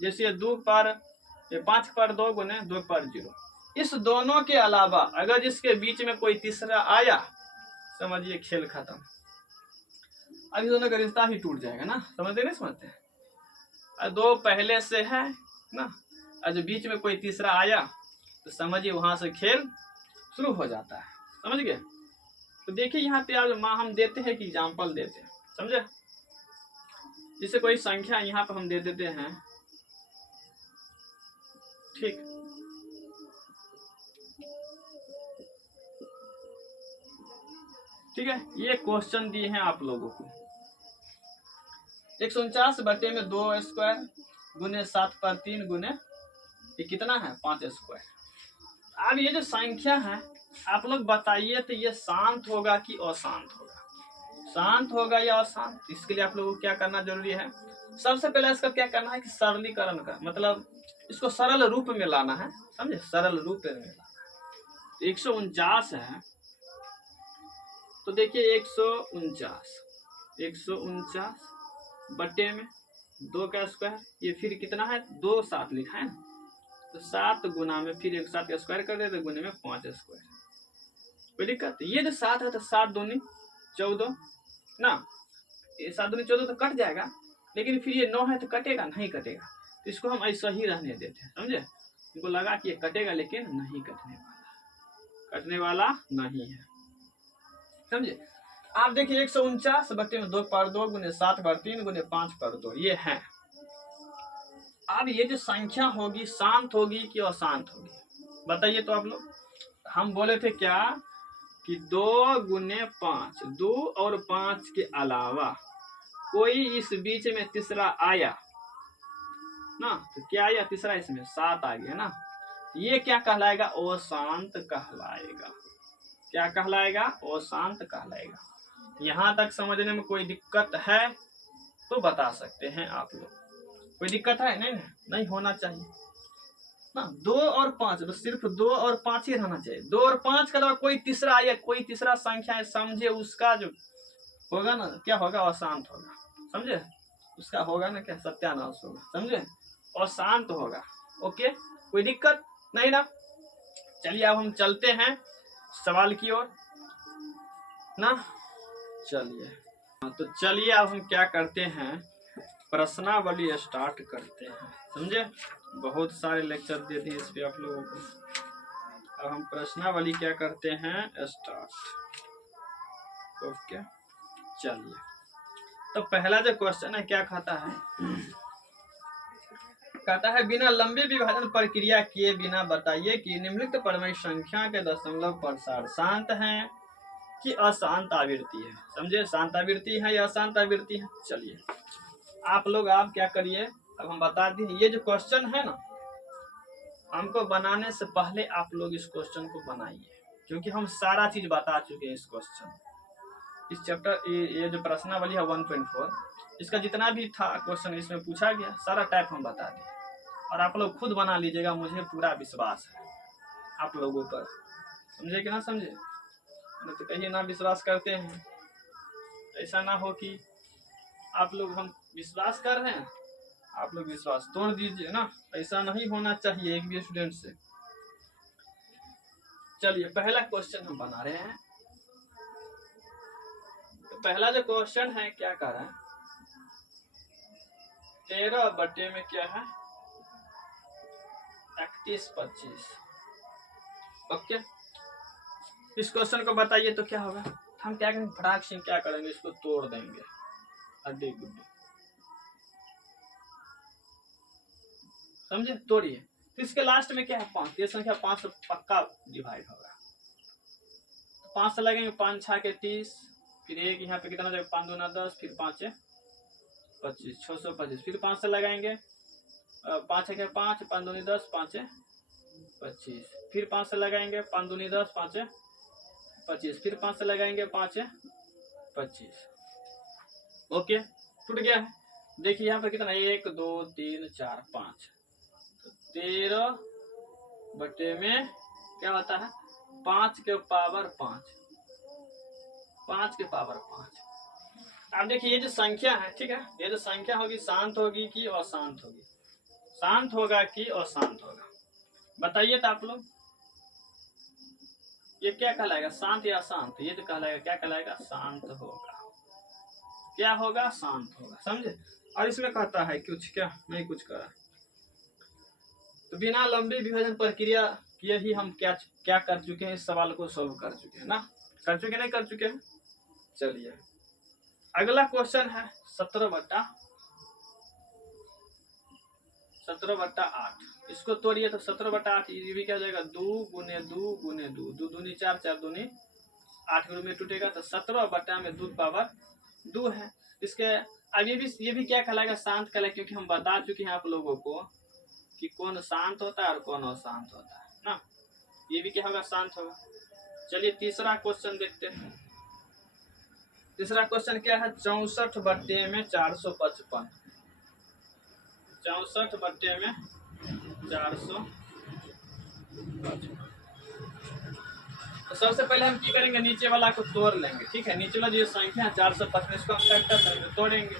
जैसे 2 पर 5 पर 2 गुने 2 पर 0, इस दोनों के अलावा अगर जिसके बीच में कोई तीसरा आया समझिए खेल खत्म। अब दोनों का रिश्ता ही टूट जाएगा ना, समझते नहीं समझते। 2 पहले से है ना, और जो बीच में कोई तीसरा आया तो समझिए वहां से खेल शुरू हो जाता है। समझ गए। तो देखिए यहाँ पे आज हम देते हैं कि एग्जाम्पल देते हैं, समझे। जैसे कोई संख्या यहाँ पर हम दे देते हैं, ठीक। ठीक है, ये क्वेश्चन दिए हैं आप लोगों को। 149 बटे में 2 स्क्वायर गुने 7 पर 3 गुने ये कितना है 5 स्क्वायर। अब ये जो संख्या है आप लोग बताइए तो ये शांत होगा कि अशांत होगा, शांत होगा या अशांत। इसके लिए आप लोगों को क्या करना जरूरी है, सबसे पहले इसका क्या करना है कि सरलीकरण का मतलब इसको सरल रूप में लाना है, समझे, सरल रूप में लाना है। 149 है तो देखिए 149 बटे में 2 का स्क्वायर, ये फिर कितना है 2 7 लिखा है ना, तो 7 गुना में फिर 1 7 का स्क्वायर कर देते गुने में 5 स्क्वायर। कोई दिक्कत, ये जो 7 है तो 7 दूनी 14 ना, ये 7 दूनी 14 तो कट जाएगा, लेकिन फिर ये 9 है तो कटेगा नहीं, कटेगा तो इसको हम ऐसा ही रहने देते हैं, समझे। इनको लगा कि ये कटेगा लेकिन नहीं कटने वाला नहीं है, समझे। आप देखिए 149 बटे में 2 पर 2 गुने 7 पर 3 गुने 5 पर 2 ये है। अब ये जो संख्या होगी शांत होगी कि अशांत होगी बताइए तो आप लोग। हम बोले थे क्या कि 2 गुने 5, 2 और 5 के अलावा कोई इस बीच में तीसरा आया ना, तो क्या आया तीसरा, इसमें 7 आ गया ना, ये क्या कहलाएगा, अशांत कहलाएगा। क्या कहलाएगा, अशांत कहलाएगा। यहाँ तक समझने में कोई दिक्कत है तो बता सकते हैं आप लोग। कोई दिक्कत है नहीं, नहीं होना चाहिए ना। 2 और 5 तो सिर्फ 2 और 5 ही रहना चाहिए। 2 और 5 के अलावा कोई तीसरा आया, कोई तीसरा संख्या है, समझे उसका जो होगा ना क्या होगा, अशांत होगा, समझे। उसका होगा ना क्या, सत्यानाश होगा, समझे, अशांत होगा। ओके, कोई दिक्कत नहीं ना। चलिए अब हम चलते हैं सवाल की ओर ना। चलिए तो चलिए अब हम क्या करते हैं, प्रश्नावली स्टार्ट करते हैं, समझे। बहुत सारे लेक्चर दे दिए इस पे आप लोगों को। अब हम प्रश्नावली क्या करते हैं, स्टार्ट। ओके चलिए, तो पहला जो क्वेश्चन है क्या कहता है बिना लंबे विभाजन प्रक्रिया किए बिना बताइए कि निम्नलिखित परमाणु संख्या के दशमलव प्रसार शांत हैं कि अशांत आवृत्ति है। समझे, शांत आवृत्ति है या अशांत आवृत्ति है। चलिए आप क्या करिए, अब हम बता दें, ये जो क्वेश्चन है ना, हमको बनाने से पहले आप लोग इस क्वेश्चन को बनाइए, क्योंकि हम सारा चीज बता चुके हैं इस क्वेश्चन, इस चैप्टर, ये जो प्रश्नावली है 1.4, इसका जितना भी था क्वेश्चन इसमें पूछा गया सारा टाइप हम बता दें, और आप लोग खुद बना लीजिएगा, मुझे पूरा विश्वास है आप लोगों पर। समझे कि ना समझे? नहीं तो कहिए ना विश्वास करते हैं, ऐसा ना हो कि आप लोग हम विश्वास कर रहे हैं, आप लोग विश्वास तोड़ दीजिए ना, ऐसा नहीं होना चाहिए एक भी स्टूडेंट से। चलिए पहला क्वेश्चन हम बना रहे हैं। तो पहला जो क्वेश्चन है क्या कह रहा है, 13 बटे में क्या है 31/25। ओके, इस क्वेश्चन को बताइए तो क्या होगा। हम क्या करेंगे, फटाक से क्या करेंगे, इसको तोड़ देंगे हड्डी गुड्डी, समझे? तोड़िए। तो इसके लास्ट में क्या है 5, ये संख्या 5 से पक्का डिवाइड होगा। 5 से लगेंगे 5 6 के 30, फिर एक यहाँ पे कितना हो जाएगा 5 दूना 10, फिर 5 25, 625, फिर 5 से लगाएंगे 5 है 5, 5 दूनी 10, 5 25, फिर 5 से लगाएंगे 5 दूनी 10, 5 25, फिर 5 से लगाएंगे 5 25। ओके, टूट गया है। देखिए यहाँ पर कितना 1 2 3 4 5, तो 13 बटे में क्या होता है 5 के पावर 5, 5 के पावर 5। अब देखिए ये जो संख्या है, ठीक है, ये जो संख्या होगी शांत होगी कि अशांत होगी, शांत होगा कि अशांत होगा, बताइए तो आप लोग। ये क्या कहलाएगा, शांत या अशांत? ये तो कहलाएगा, क्या कहलाएगा, शांत होगा। क्या होगा, शांत होगा, समझे? और इसमें कहता है कुछ, क्या नहीं कुछ करा, तो बिना लंबी विभाजन प्रक्रिया किए ही हम क्या क्या कर चुके हैं, इस सवाल को सॉल्व कर चुके हैं ना, कर चुके नहीं कर चुके हैं। चलिए अगला क्वेश्चन है 17/8। इसको तोड़िए तो 17/8 ये भी क्या हो जाएगा 2 गुने 2 गुने 2, 2 दूनी 4, 4 दूनी 8 में टूटेगा, तो 17 में 2 पावर 2 है। इसके अब ये भी क्या कहलाएगा, शांत कहलाएगा, क्योंकि हम बता चुके हैं आप लोगों को कि कौन शांत होता है और कौन अशांत होता है ना, ये भी क्या होगा, शांत होगा। चलिए तीसरा क्वेश्चन देखते हैं। तीसरा क्वेश्चन क्या है, 64 बटे में 455, 64 बटे में 455। तो सबसे पहले हम क्या करेंगे, नीचे वाला को तोड़ लेंगे, ठीक है, नीचे वाला जो संख्या है 455, इसको हम फैक्टर करेंगे, तोड़ेंगे,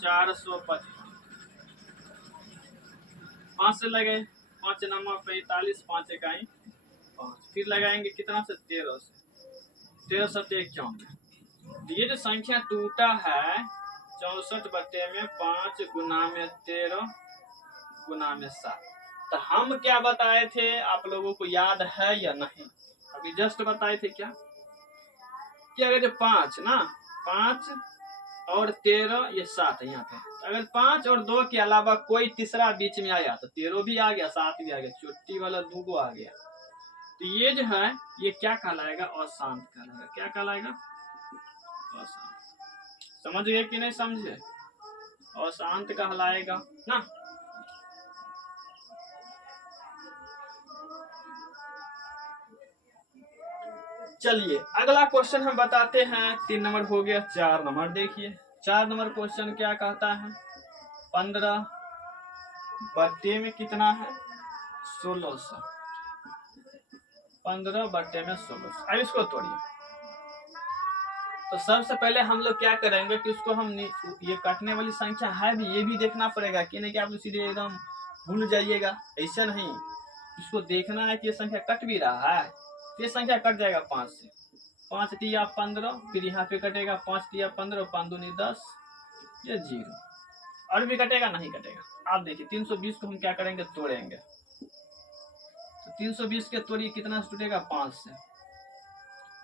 455 5 से लगे, 5 9 45, 5 इकाई 5, फिर लगाएंगे कितना से 13 से, 13 7 51। ये जो संख्या टूटा है 64 बटे में 5 गुना में 13 गुना में 7, तो हम क्या बताए थे आप लोगों को याद है या नहीं? अभी जस्ट बताए थे क्या, कि अगर जो 5 ना, 5 और 13 ये 7 है यहाँ पे, अगर 5 और 2 के अलावा कोई तीसरा बीच में आया तो 13 भी आ गया, 7 भी आ गया, छोटी वाला 2 को आ गया, तो ये जो है ये क्या कहलाएगा, अशांत कहलाएगा। क्या कहलाएगा, अशांत। समझ गए कि नहीं समझे, अशांत कहलाएगा ना। चलिए अगला क्वेश्चन हम बताते हैं, 3 नंबर हो गया, 4 नंबर देखिए। 4 नंबर क्वेश्चन क्या कहता है, 15 बटे में कितना है 1600, 15 बटे में 1600। अब इसको तोड़िए। तो सबसे पहले हम लोग क्या करेंगे कि उसको हम ये काटने वाली संख्या है भी, ये भी देखना पड़ेगा कि नहीं कि आप सीधे एकदम भूल जाइएगा, ऐसा नहीं, इसको देखना है कि ये संख्या कट भी रहा है। ये संख्या कट जाएगा 5 से, 5 तिया 15, फिर यहाँ पे कटेगा 5 तिया 15, 5 दूनी 10, ये 0, और भी कटेगा नहीं कटेगा। आप देखिए 320 को हम क्या करेंगे, तोड़ेंगे, तो 320 के तोड़िए, कितना से टूटेगा 5 से,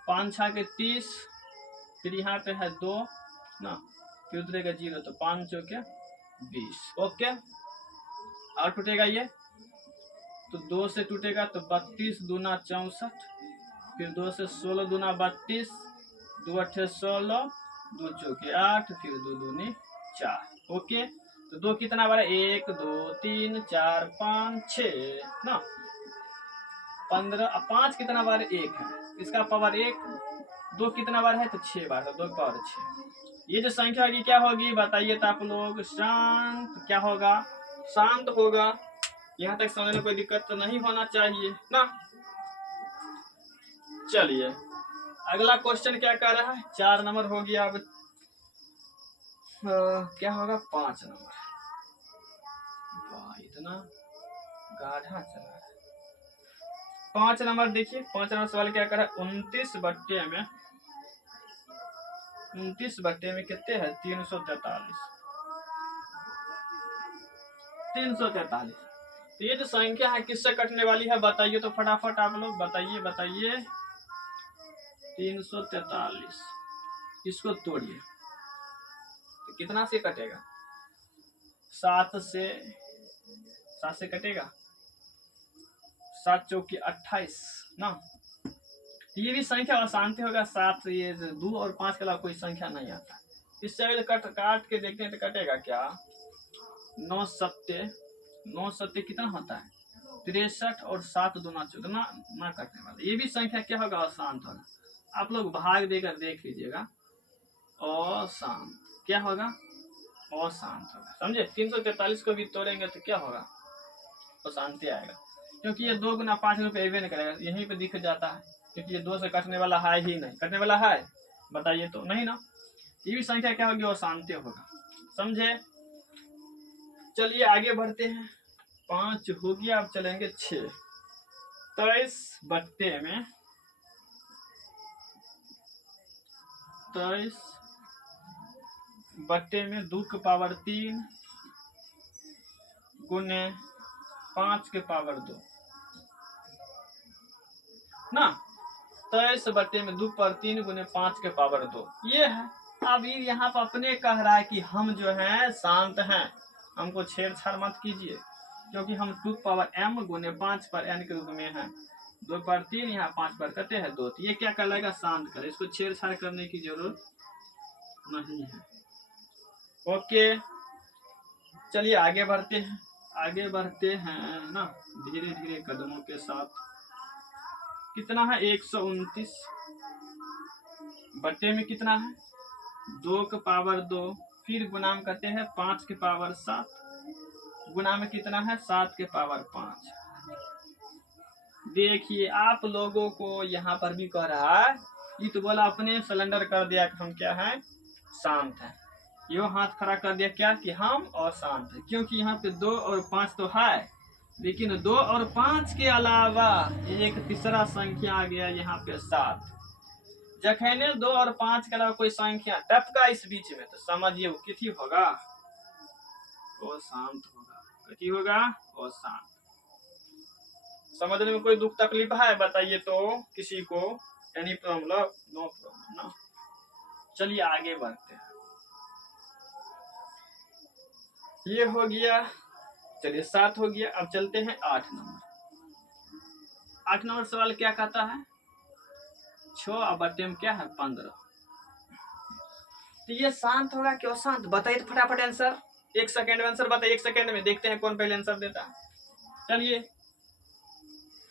5 6 के 30, फिर यहाँ पे है 2 ना, फिर उतरेगा 0, तो 5 चौके 20। ओके, और टूटेगा ये, तो 2 से टूटेगा तो 32 दूना 64, फिर 2 से 16 दूना 32, 2 8 16, 2 चौके 8, फिर 2 दूनी 4। ओके, तो 2 कितना बार है, 1 2 3 4 5 6 ना, 15। अब 5 कितना बार, 1 है, इसका पावर 1। 2 कितना बार है, तो 6 बार है, 2 की पावर 6। ये जो संख्या होगी क्या होगी बताइए तो आप लोग, शांत। क्या होगा, शांत होगा। यहाँ तक समझने में कोई दिक्कत तो नहीं होना चाहिए ना। चलिए अगला क्वेश्चन क्या कर रहा है, 4 नंबर हो गया। अब क्या होगा, 5 नंबर। वाह, इतना गाढ़ा चला रहा है। 5 नंबर देखिए, 5 नंबर सवाल क्या कर रहा है, 29 बट्टे में 29 बट्टे में कितने है, 343। 343। तो ये जो संख्या है किससे कटने वाली है बताइए तो फटाफट आप लोग बताइए बताइए। 343 इसको तोड़िए तो कितना से कटेगा, 7 से, 7 से कटेगा, 7 चौकी 28 ना। ये भी संख्या अशांति होगा, 7 ये 2 और 5 के अलावा कोई संख्या नहीं आता। इससे अगर काट के देखते हैं तो कटेगा क्या, 9 सत्ते कितना होता है, 63 और 7 दूना 14 ना कटने वाला। ये भी संख्या क्या होगा, अशांत होगा। आप लोग भाग देकर देख लीजिएगा, अशांत क्या होगा, अशांत होगा, समझे। 343 को भी तोड़ेंगे तो क्या होगा, अशांति आएगा, क्योंकि ये 2 गुना 5 रुपये एवे नहीं करेगा, यहीं पे दिख जाता है, क्योंकि ये 2 से कटने वाला है ही नहीं। कटने वाला है बताइए तो नहीं ना। ये भी संख्या क्या होगी, अशांति होगा, समझे। चलिए आगे बढ़ते हैं, 5 हो गया, अब चलेंगे 6। 23 बट्टे में 23 बट्टे में 2 के पावर 3 गुने 5 के पावर 2 ना। 23 बट्टे में 2 पर 3 गुने 5 के पावर 2 ये है। अब ये यहाँ पर अपने कह रहा है कि हम जो है शांत हैं, हमको छेड़छाड़ मत कीजिए, क्योंकि हम 2 पावर m गुने 5 पर n के रूप में है। 2 पर 3 यहाँ 5 पर कटे है 2, तो ये क्या कहलाएगा, शांत कर, इसको छेड़छाड़ करने की जरूरत नहीं है। ओके चलिए आगे बढ़ते हैं, आगे बढ़ते हैं ना धीरे धीरे कदमों के साथ। कितना है, 129 बट्टे में कितना है, 2 के पावर 2, फिर गुना में करते हैं 5 के पावर 7, गुना में कितना है, 7 के पावर 5। देखिए आप लोगों को यहाँ पर भी कह रहा है, ये तो बोला अपने सिलेंडर कर दिया कि हम क्या है, शांत है। यो हाथ खड़ा कर दिया क्या, कि हम अशांत है, क्योंकि यहाँ पे 2 और 5 तो है, लेकिन 2 और 5 के अलावा एक तीसरा संख्या आ गया यहाँ पे 7। जखने 2 और 5 के अलावा कोई संख्या टपका इस बीच में, तो समझिए वो किथी होगा, वो शांत होगा। किथी होगा, वो शांत। समझने में कोई दुख तकलीफ है बताइए तो किसी को, एनी प्रॉब्लम, नो प्रॉब्लम ना। चलिए आगे बढ़ते हैं, ये हो गया, चलिए 7 हो गया। अब चलते हैं 8 नंबर। 8 नंबर सवाल क्या कहता है, 6 बट्टे में क्या है, 15। तो ये शांत होगा कि अशांत बताइए तो फटाफट आंसर, 1 सेकेंड में आंसर बताइए, 1 सेकेंड में देखते हैं कौन पहले आंसर देता है। चलिए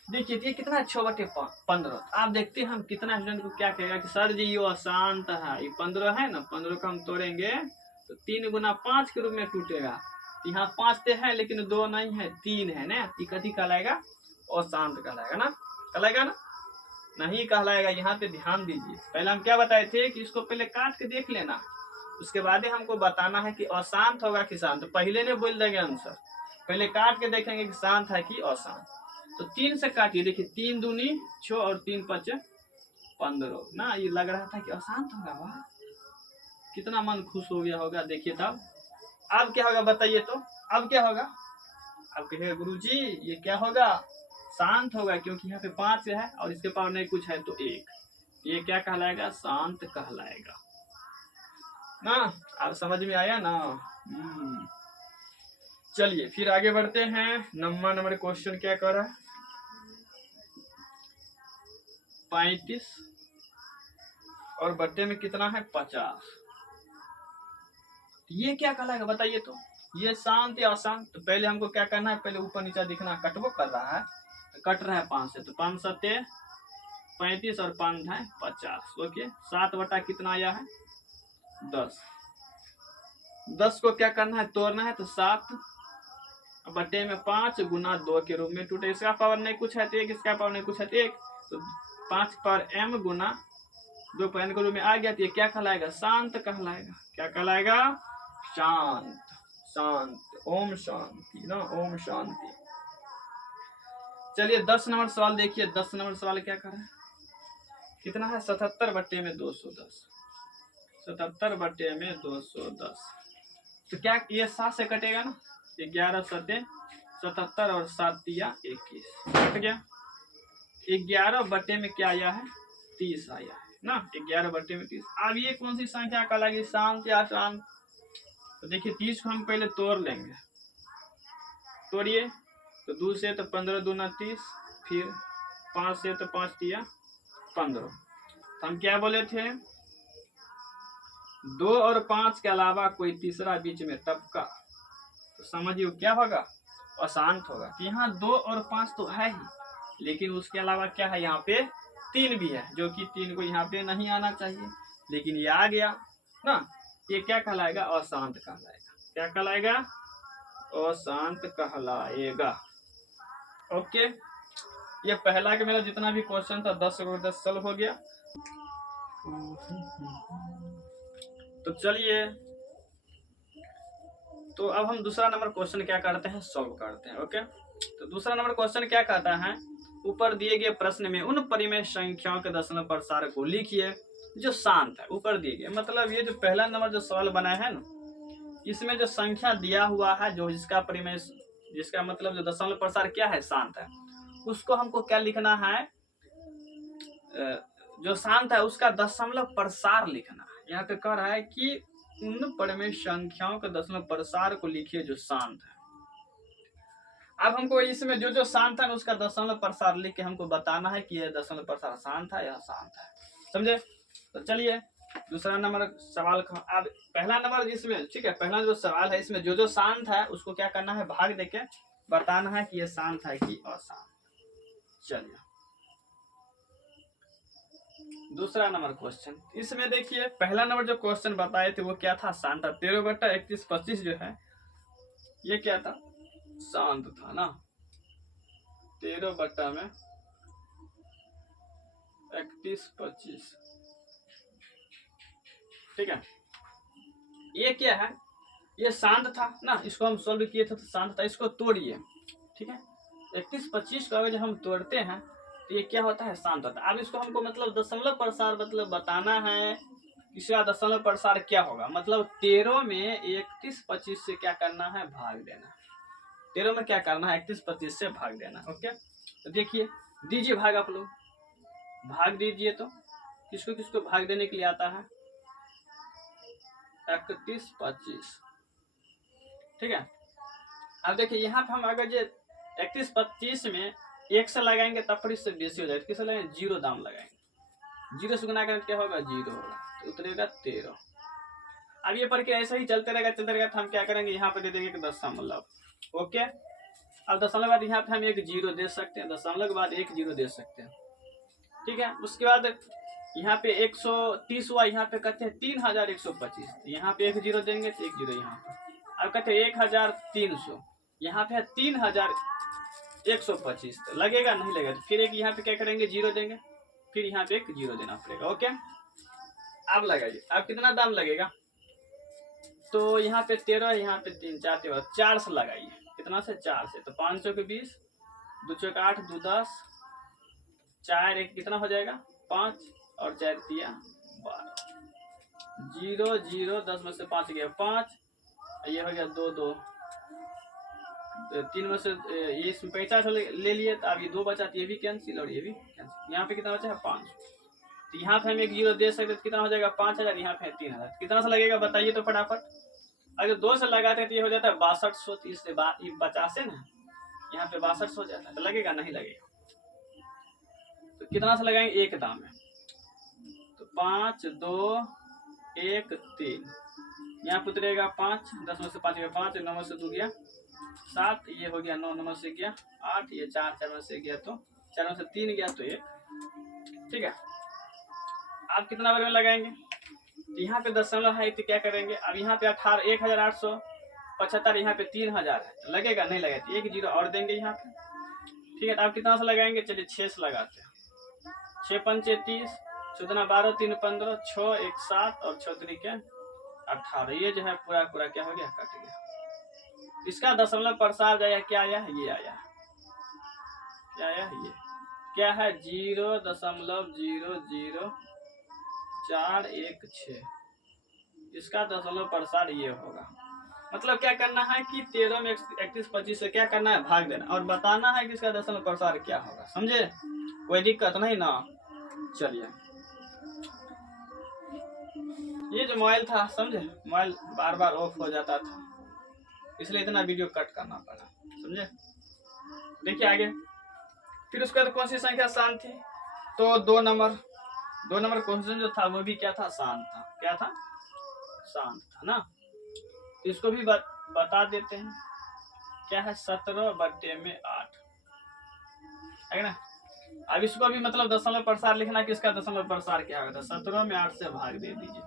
देखिए ये कितना है, 6 बट्टे 15। आप देखते हैं हम कितना स्टूडेंट को क्या कहेगा कि सर जी ये अशांत है, ये 15 है ना, 15 को हम तोड़ेंगे तो 3 गुना 5 के रूप में टूटेगा। यहाँ 5 तो है लेकिन 2 नहीं है, 3 है ना, कथी कहलाएगा, अशांत कहलाएगा ना, कहलाएगा ना, नहीं कहलाएगा। यहाँ पे ध्यान दीजिए, पहले हम क्या बताए थे कि इसको पहले काट के देख लेना, उसके बाद ही हमको बताना है कि अशांत होगा कि शांत। पहले ने बोल देंगे आंसर, पहले काट के देखेंगे कि शांत है कि अशांत। तो 3 से काटिए, देखिए 3 दूनी 6 और 3 5 15 ना। ये लग रहा था कि अशांत होगा, वाह कितना मन खुश हो गया होगा। देखिए तब अब क्या होगा बताइए तो, अब क्या होगा, अब कहिए गुरुजी ये क्या होगा, शांत होगा, क्योंकि यहाँ पे 5 है और इसके पास नहीं कुछ है तो 1, ये क्या कहलाएगा, शांत कहलाएगा ना। आप समझ में आया ना। चलिए फिर आगे बढ़ते हैं, नंबर क्वेश्चन क्या कर रहा है, 35 और बट्टे में कितना है, 50। ये क्या कहलाएगा बताइए तो, ये शांत या अशांत। तो पहले हमको क्या करना है, पहले ऊपर नीचे दिखना, कटवो कर रहा है, तो कट रहा है 5 से, तो 5 सत्ते 35 और 5 है 50। ओके, 7 बटा कितना आया है 10। 10 को क्या करना है, तोड़ना है, तो 7 बटे में 5 गुना 2 के रूप में टूटे। इसका पावर नहीं कुछ है तो 1, इसका पावर नहीं कुछ है तो 1, तो 5 पर m गुना 2 पर n के रूप में आ गया। तो ये क्या कहलाएगा, शांत कहलाएगा। क्या कहलाएगा, शांत। शांत, ओम शांति ना, ओम शांति। चलिए 10 नंबर सवाल देखिए। 10 नंबर सवाल क्या कर रहा है, कितना है 77 बटे में 210। 77 बटे में 210, तो क्या ये 7 से कटेगा ना, 11 सत्ते 77 और 7 तिया 21, कट गया। 11 बटे में क्या आया है 30 आया है ना, 11 बटे में 30। अब ये कौन सी संख्या कहलाएगी, शांत या अशांत। तो देखिए 30 को हम पहले तोड़ लेंगे, तोड़िए, तो 2 से तो 15 दूना 30, फिर 5 से तो 5 तिया 15। तो हम क्या बोले थे, 2 और 5 के अलावा कोई तीसरा बीच में टपका, तो समझिए क्या होगा, अशांत होगा। कि यहाँ 2 और 5 तो है ही, लेकिन उसके अलावा क्या है, यहाँ पे 3 भी है, जो कि 3 को यहाँ पे नहीं आना चाहिए, लेकिन ये आ गया ना। ये क्या कहलाएगा, अशांत कहलाएगा। क्या कहलाएगा, अशांत कहलाएगा। ओके, ये पहला के मेरा जितना भी क्वेश्चन था 10 और 10 सॉल्व हो गया। तो चलिए, तो अब हम दूसरा नंबर क्वेश्चन क्या करते हैं, सॉल्व करते हैं। ओके, तो दूसरा नंबर क्वेश्चन क्या कहता है, ऊपर दिए गए प्रश्न में उन परिमेय संख्याओं के दशमलव प्रसार को लिखिए जो शांत है। ऊपर दिए गए मतलब ये जो पहला नंबर जो सवाल बना है ना, इसमें जो संख्या दिया हुआ है, जो जिसका परिमेय, जिसका मतलब जो दशमलव प्रसार क्या है, शांत है, उसको हमको क्या लिखना है, जो शांत है उसका दशमलव प्रसार लिखना है। यहाँ पे कह रहा है कि उन परिमेय संख्याओं के दशमलव प्रसार को लिखिए जो शांत है। अब हमको इसमें जो जो शांत है उसका दशमलव प्रसार लिख के हमको बताना है कि यह दशमलव प्रसार शांत है या शांत है, समझे। तो चलिए दूसरा नंबर सवाल का, अब पहला नंबर इसमें ठीक है, पहला जो सवाल है इसमें जो जो शांत है उसको क्या करना है, भाग देके बताना है कि यह शांत है कि अशांत। चलिए दूसरा नंबर क्वेश्चन, इसमें देखिए पहला नंबर जो क्वेश्चन बताए थे वो क्या था, शांत था। 13 बटा 31 25 जो है ये क्या था, शांत था ना। 13 बटा में 31 25, ठीक है, ये क्या है, ये शांत था ना, इसको हम सॉल्व किए थे तो शांत था। इसको तोड़िए, ठीक है, 31 25 को अगर हम तोड़ते हैं तो ये क्या होता है, शांत होता है। अब इसको हमको मतलब दशमलव प्रसार मतलब बताना है, इसका दशमलव प्रसार क्या होगा, मतलब 13 में 31 25 से क्या करना है, भाग देना। 13 में क्या करना है, 31 25 से भाग देना। ओके, तो देखिए दीजिए भाग, आप लोग भाग दीजिए। तो किसको किसको भाग देने के लिए आता है, 31 25, ठीक है। अब देखिए यहाँ पे हम अगर जो 31 25 में 1 से लगाएंगे तब पर इससे बेसी हो जाएगा, किससे लगाएंगे, 0 दाम लगाएंगे, 0 से गुना करेंगे क्या होगा, 0 होगा, तो उतरेगा 13। अब ये पर ऐसा ही चलते रहेगा तो हम क्या करेंगे, यहाँ पे दे देंगे दशमलव। ओके, अब दशमलव बाद यहाँ पे हम एक 0 दे सकते हैं, दशमलव के बाद एक 0 दे सकते हैं, ठीक है। उसके बाद यहाँ पे 130 हुआ, यहाँ पे कहते हैं 3125, यहाँ पे एक 0 देंगे तो एक 0 यहाँ पे। अब कहते हैं 1300, यहाँ पे है 3125, तो लगेगा नहीं लगेगा, तो फिर एक यहाँ पे क्या करेंगे, 0 देंगे, फिर यहाँ पे एक 0 देना पड़ेगा। ओके, अब लगाइए, अब कितना दाम लगेगा, तो यहाँ पे 13, यहाँ पे 3 4 4 से लगाइए, कितना से, 4 से, तो 5 चौके 20, 2 चौके 8, 2 10, 4 एक कितना हो जाएगा 5, और 4 तिया 12, 0 0 10 में से 5 गया 5, ये हो गया 2 2, 3 में से ये इसमें 50 ले लिए, तो अब ये 2 बचा, ये भी कैंसिल और ये भी कैंसिल। यहाँ पे कितना बचा है 5, तो यहाँ पे हम एक 0 दे सकते, तो कितना हो जाएगा 5000, यहाँ पे 3000, कितना सा लगेगा बताइए तो फटाफट। अगर 2 से लगाते हैं तो ये हो जाता है 6200, तो इससे 50 से ना यहाँ पे 6200 हो जाता है, तो लगेगा नहीं लगेगा, तो कितना से लगाएंगे, एक दाम है, तो 5 2 1 3, यहाँ पे उतरेगा 5, 10 में से 5 गया 5, 9 में से 2 गया 7, ये हो गया 9, 9 में से गया 8, ये 4, 4 में से गया तो 4 में से 3 गया तो 1। ठीक है, आप कितना बार में लगाएंगे? तो यहाँ पे दशमलव है तो क्या करेंगे? अब यहाँ पे 18,1875, यहाँ पे 3000 है, तो लगेगा? नहीं लगेगा, तो 1 जीरो और देंगे यहाँ पे। ठीक है, तो आप कितना से लगाएंगे? चलिए 6 से लगाते हैं। 6 पंचे 30, 14 12 3 15, 6 1 7 और 6 3 के 18। ये जो है पूरा पूरा क्या हो गया? कट गया। इसका दशमलव प्रसार जाएगा, क्या आया? ये आया, क्या आया? ये क्या है? 0.00416। इसका दशमलव प्रसार ये होगा। मतलब क्या करना है कि 13 में 31 25 से क्या करना है? भाग देना और बताना है कि इसका दशमलव प्रसार क्या होगा। समझे? कोई दिक्कत नहीं ना? चलिए, ये जो मोबाइल था, समझे, मोबाइल बार बार ऑफ हो जाता था, इसलिए इतना वीडियो कट करना पड़ा। समझे? देखिए आगे, फिर उसके बाद कौन सी संख्या शांत थी? तो 2 नंबर क्वेश्चन जो था वो भी क्या था? शांत था। क्या था? शांत था ना। इसको भी बता देते हैं, क्या है? 17/8 है ना। अब इसको भी मतलब दशमलव प्रसार लिखना कि इसका दशमलव प्रसार क्या होगा? 17 में 8 से भाग दे दीजिए।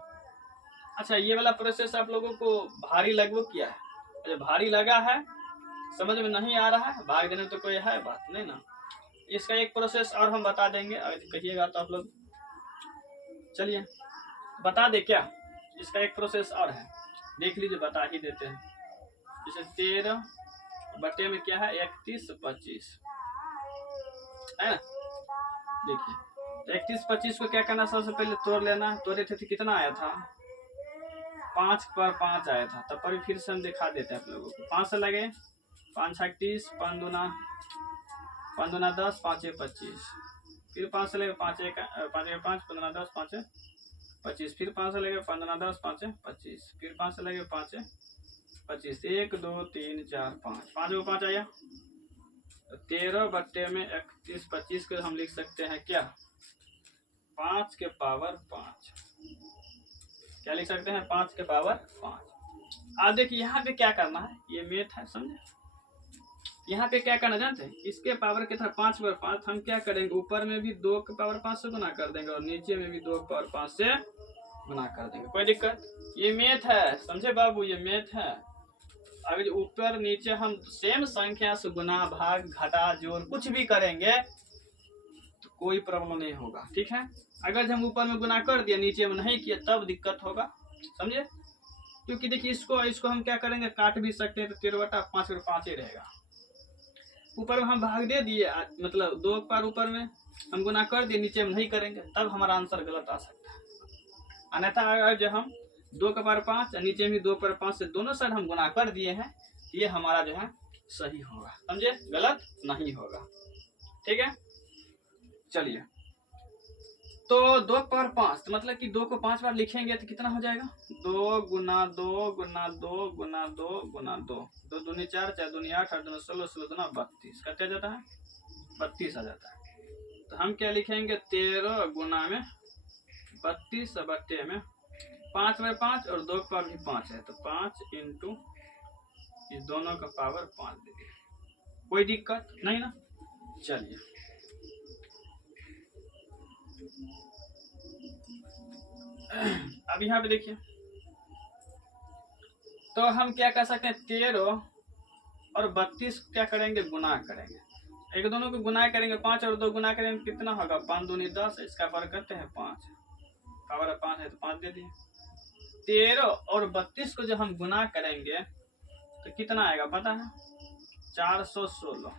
अच्छा, ये वाला प्रोसेस आप लोगों को भारी लगभग किया है? अरे भारी लगा है, समझ में नहीं आ रहा है, भाग देने तो कोई है बात नहीं ना। इसका एक प्रोसेस और हम बता देंगे, अगर कहिएगा तो आप लोग। चलिए बता दे क्या? इसका एक प्रोसेस और है, देख लीजिए, बता ही देते हैं। जैसे 13 बटे में क्या है? 31 25 है ना। देखिए, 31 25 को क्या करना? सबसे पहले तोड़ लेना। तोड़े थे तो कितना आया था? 5 पर 5 आया था। तब पर फिर से हम दिखा देते हैं आप लोगों को। 5 से लगे 5 6 30, 5 दूना 10, 5 1 25। फिर 5 से लगे 5 1 5 15 10, 5 25। फिर 5 से लगे 15 10, 5 25। फिर 5 से लगे 5 25। 1 2 3 4 5, 5 को 5 आया। 13 बट्टे में 31 25 को हम लिख सकते हैं क्या? 5 के पावर 5। क्या लिख सकते हैं? 5 के पावर 5। आप देखिए यहाँ पे क्या करना है, ये मेथ है, समझे। यहाँ पे क्या करना जानते हैं? इसके पावर कितना? 5 पर 5। हम क्या करेंगे? ऊपर में भी 2 के पावर 5 से गुना कर देंगे और नीचे में भी 2 के पावर 5 से गुना कर देंगे। कोई दिक्कत? ये मेथ है, समझे बाबू, ये मेथ है। अगर ऊपर नीचे हम सेम संख्या से गुना भाग घटा जोड़ कुछ भी करेंगे तो कोई प्रॉब्लम नहीं होगा। ठीक है, अगर हम ऊपर में गुना कर दिया नीचे में नहीं किया तब दिक्कत होगा। समझे? क्योंकि देखिए इसको हम क्या करेंगे? काट भी सकते हैं, तो 13/5 और 5 ही रहेगा। ऊपर में हम भाग दे दिए, मतलब 2 पर ऊपर में हम गुना कर दिए, नीचे में नहीं करेंगे, तब हमारा आंसर गलत आ सकता है। अन्यथा अगर जो हम 2 के पावर 5 नीचे में 2 पर 5 से दोनों साइड हम गुना कर दिए हैं, ये हमारा जो है सही होगा। समझे? गलत नहीं होगा। ठीक है, चलिए, तो 2 के पावर 5, तो मतलब कि 2 को 5 बार लिखेंगे तो कितना हो जाएगा? 2 गुना 2 गुना 2 गुना 2 गुना 2, 2 दूनी 4, 4 दूनी 8, 8 दूनी 16, 16 दूना 32। कट जाता है? 32 आ जाता है। तो हम क्या लिखेंगे? 13 गुना में 32 बट्टे में 5 में 5 और 2 का भी 5 है, तो 5 इंटू इस दोनों का पावर 5 दे दिया। कोई दिक्कत नहीं ना। चलिए, अब यहाँ पे देखिए, तो हम क्या कर सकते हैं? 13 और 32 क्या करेंगे? गुना करेंगे। एक दोनों को गुना करेंगे, 5 और 2 गुना करेंगे, कितना होगा? 5 दूनी 10, इसका पावर करते हैं 5, पावर 5 है तो 5 दे दिए। 13 और 32 को जब हम गुना करेंगे तो कितना आएगा पता है? 416।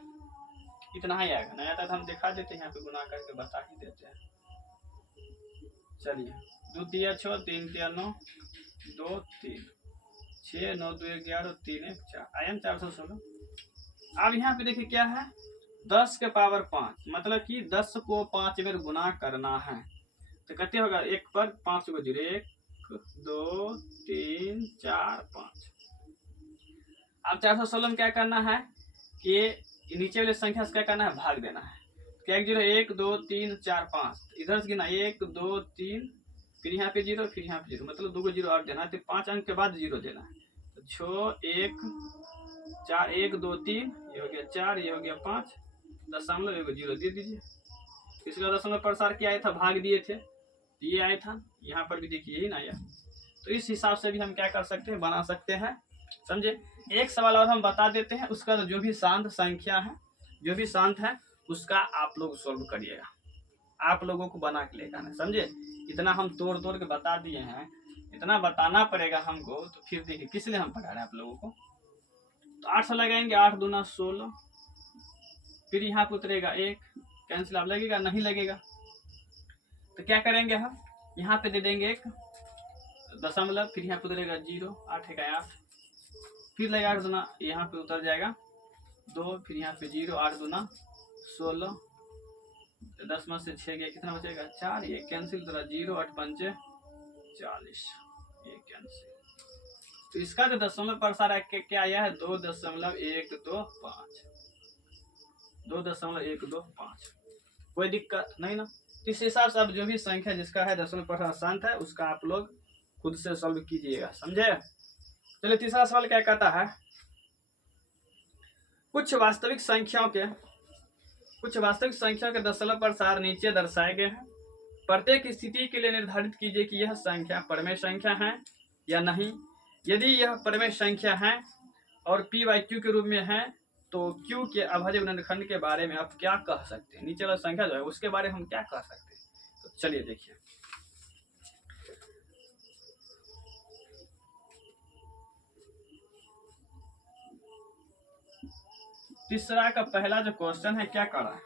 इतना ही आएगा, नहीं आता तो हम दिखा देते हैं, यहाँ पे गुना करके बता ही देते हैं। चलिए, 2 तिया 6, 3 तिया 9, 2 3 6, 9 2 11, 3 1 4, आया 416। अब यहाँ पे देखिए क्या है? 10 के पावर 5, मतलब कि 10 को 5 बार गुना करना है, तो कितने होगा? 1 पर 5 को 0, 1 2 3 4 5। अब 416 में क्या करना है कि नीचे वाले संख्या से क्या करना है? भाग देना है। क्या 1 0 1 2 3 4 5, इधर से गिना 1 2 3 फिर यहाँ पे 0, फिर यहाँ पे 0, मतलब 2 को 0 और देना है, तो 5 अंक के बाद 0 देना है। तो 6 1 4 1 2 3, ये हो गया 4, ये हो गया 5, 0.1 दे दीजिए। इसका दशमलव प्रसार क्या आया था, भाग दिए थे, तो ये आया था। यहाँ पर भी देखिए यही ना आया। तो इस हिसाब से भी हम क्या कर सकते हैं, बना सकते हैं, समझे। एक सवाल और हम बता देते हैं, उसका जो भी शांत संख्या है, जो भी शांत है, उसका आप लोग सोल्व करिएगा, आप लोगों को बना के लेकर, समझे। इतना हम तोड़ तोड़ के बता दिए हैं, इतना बताना पड़ेगा हमको, तो फिर देखिए किस लिए हम पढ़ा रहे हैं आप लोगों को। तो 8 से लगाएंगे, 8 दूना 16, फिर यहाँ पे उतरेगा 1, कैंसिल आप लगेगा, नहीं लगेगा। तो क्या करेंगे हम, यहाँ पे दे देंगे 1 दशमलव, फिर यहाँ पे उतरेगा 0, 8 है 8, फिर लगेगा 8 दूना, यहाँ पे उतर जाएगा 2, फिर यहाँ पे 0, 8 दूना 16, 10 में से 6 गया, कितना बचेगा 4, ये कैंसिल, उतरा 0, 8 पंचे 40, ये कैंसिल। तो इसका जो दशमलव प्रसार क्या आया है, 2.125, 2.125, कोई दिक्कत नहीं ना। इस हिसाब से अब जो भी संख्या जिसका है दशमलव प्रसार शांत है, उसका आप लोग खुद से सॉल्व कीजिएगा, समझे। चलिए तीसरा सवाल क्या कहता है, कुछ वास्तविक संख्याओं के दशमलव प्रसार नीचे दर्शाए गए हैं। प्रत्येक स्थिति के लिए निर्धारित कीजिए कि यह संख्या परमेय संख्या है या नहीं। यदि यह परमेय संख्या है और p/q के रूप में है, तो q के अभाज्य गुणनखंड के बारे में आप क्या कह सकते हैं, नीचे वाला संख्या जो है उसके बारे में हम क्या कह सकते हैं। तो चलिए देखिए, तीसरा का पहला जो क्वेश्चन है क्या कर रहा है,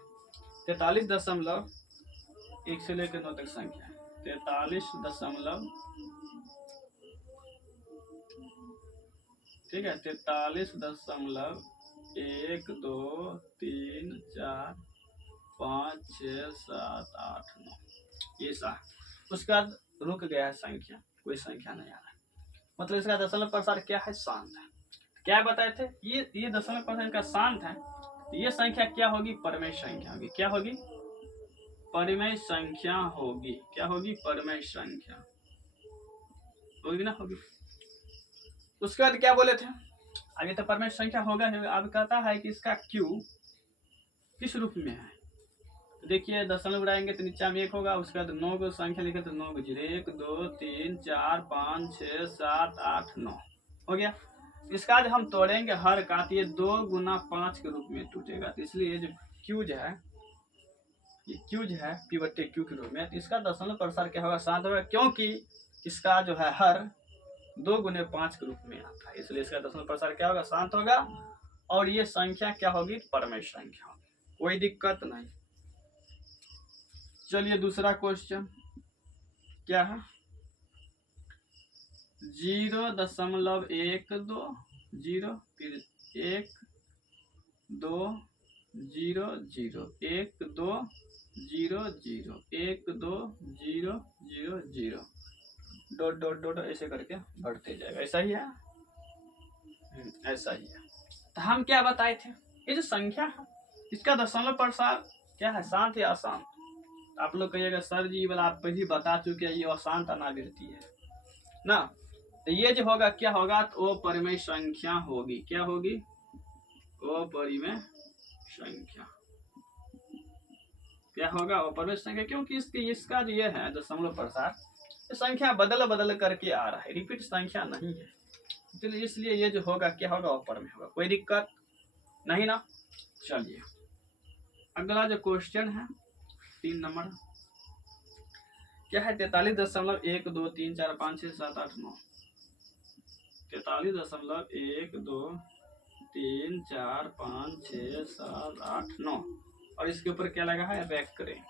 43.1 से लेकर 9 तक संख्या, 43. ठीक है, 43.1 2 3 4 5 6 7 8 9, ये सा। उसके बाद रुक गया है संख्या, कोई संख्या नहीं आ रहा है, मतलब इसका दशमलव प्रसार क्या है, शांत है। क्या बताए थे, ये दशमलव प्रसार का शांत है, तो ये संख्या क्या होगी, परमेय संख्या होगी। क्या होगी, परमेय संख्या होगी। क्या होगी, परमेय संख्या होगी ना, होगी। उसके बाद क्या बोले थे, आगे तो परमेय संख्या होगा। अब कहता है कि इसका q किस रूप में है। तो देखिए दशमलव उड़ाएंगे तो नीचे में 1 होगा, उसके बाद 9 को संख्या लिखे तो 9 को 0, 1 2 3 4 5 6 7 8 9 हो गया। इसका आज हम तोड़ेंगे हर का, तो ये 2 गुना 5 के रूप में टूटेगा। तो इसलिए जो q जो है, ये q जो है p/q के रूप में, तो इसका दशमलव प्रसार क्या होगा, 7 होगा, क्योंकि इसका जो है हर 2 गुने 5 के रूप में आता है, इसलिए इसका दशमलव प्रसार क्या होगा, शांत होगा। और ये संख्या क्या होगी, परमेय संख्या होगी, कोई दिक्कत नहीं। चलिए दूसरा क्वेश्चन क्या है, 0.12, 0, फिर 1 2 0 0, 1 2 0 0, 1 2 0 0 0, डॉट डॉट डॉट ऐसे करके बढ़ते जाएगा, ऐसा ही है, ऐसा ही है। तो हम क्या बताए थे, ये जो संख्या है इसका दशमलव प्रसार क्या है, शांत या अशांत। आप लोग कहिएगा सर जी वाला आप पहले बता चुके हैं, ये अशांत अनावृत्ति है ना। तो ये जो होगा क्या होगा, तो वो परिमेय संख्या होगी। क्या होगी, वो परिमेय संख्या। क्या होगा, वो परिमेय संख्या, क्योंकि इसका जो ये है दशमलव प्रसार, संख्या बदल बदल करके आ रहा है, रिपीट संख्या नहीं है, इसलिए ये जो होगा क्या होगा, वो परमेय होगा, कोई दिक्कत नहीं ना। चलिए अगला जो क्वेश्चन है 3 नंबर क्या है, 43.1 2 3 4 5 6 7 8 9, 43.1 2 3 4 5 6 7 8 9, और इसके ऊपर क्या लगा है, रेकरिंग,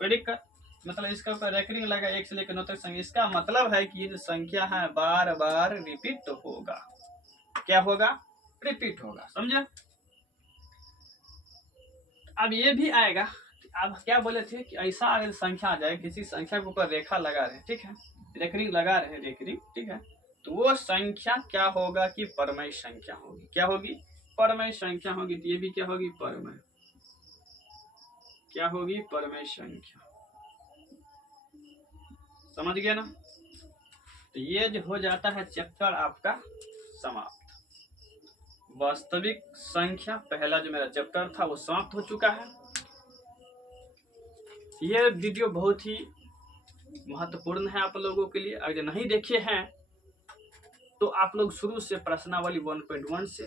कोई दिक्कत, मतलब इसका ऊपर रेकरिंग लगा 1 से लेकर 9 तक संख्या। इसका मतलब है कि ये जो संख्या है बार बार रिपीट होगा। क्या होगा, रिपीट होगा, समझे। अब ये भी आएगा, अब क्या बोले थे कि ऐसा अगर संख्या आ जाए, किसी संख्या के ऊपर रेखा लगा रहे, ठीक है, रेकरिंग लगा रहे, रेकरिंग, ठीक है, तो वो संख्या क्या होगा कि परमेय संख्या होगी। क्या होगी, परमेय संख्या होगी। तो ये भी क्या होगी, परमेय, क्या होगी, परमेय संख्या। समझ गए ना। तो ये जो हो जाता है चैप्टर आपका समाप्त। वास्तविक संख्या पहला जो मेरा चैप्टर था वो समाप्त हो चुका है। ये वीडियो बहुत ही महत्वपूर्ण है आप लोगों के लिए। अगर नहीं देखे हैं तो आप लोग शुरू से प्रश्नावली 1.1 से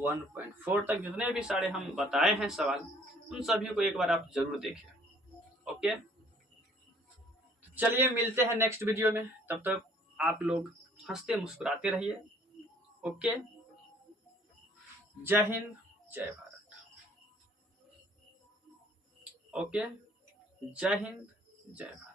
1.4 तक जितने भी सारे हम बताए हैं सवाल, उन सभी को एक बार आप जरूर देखें। ओके, चलिए मिलते हैं नेक्स्ट वीडियो में। तब तक आप लोग हंसते मुस्कुराते रहिए। ओके, जय हिंद, जय भारत। ओके, जय हिंद, जय भारत।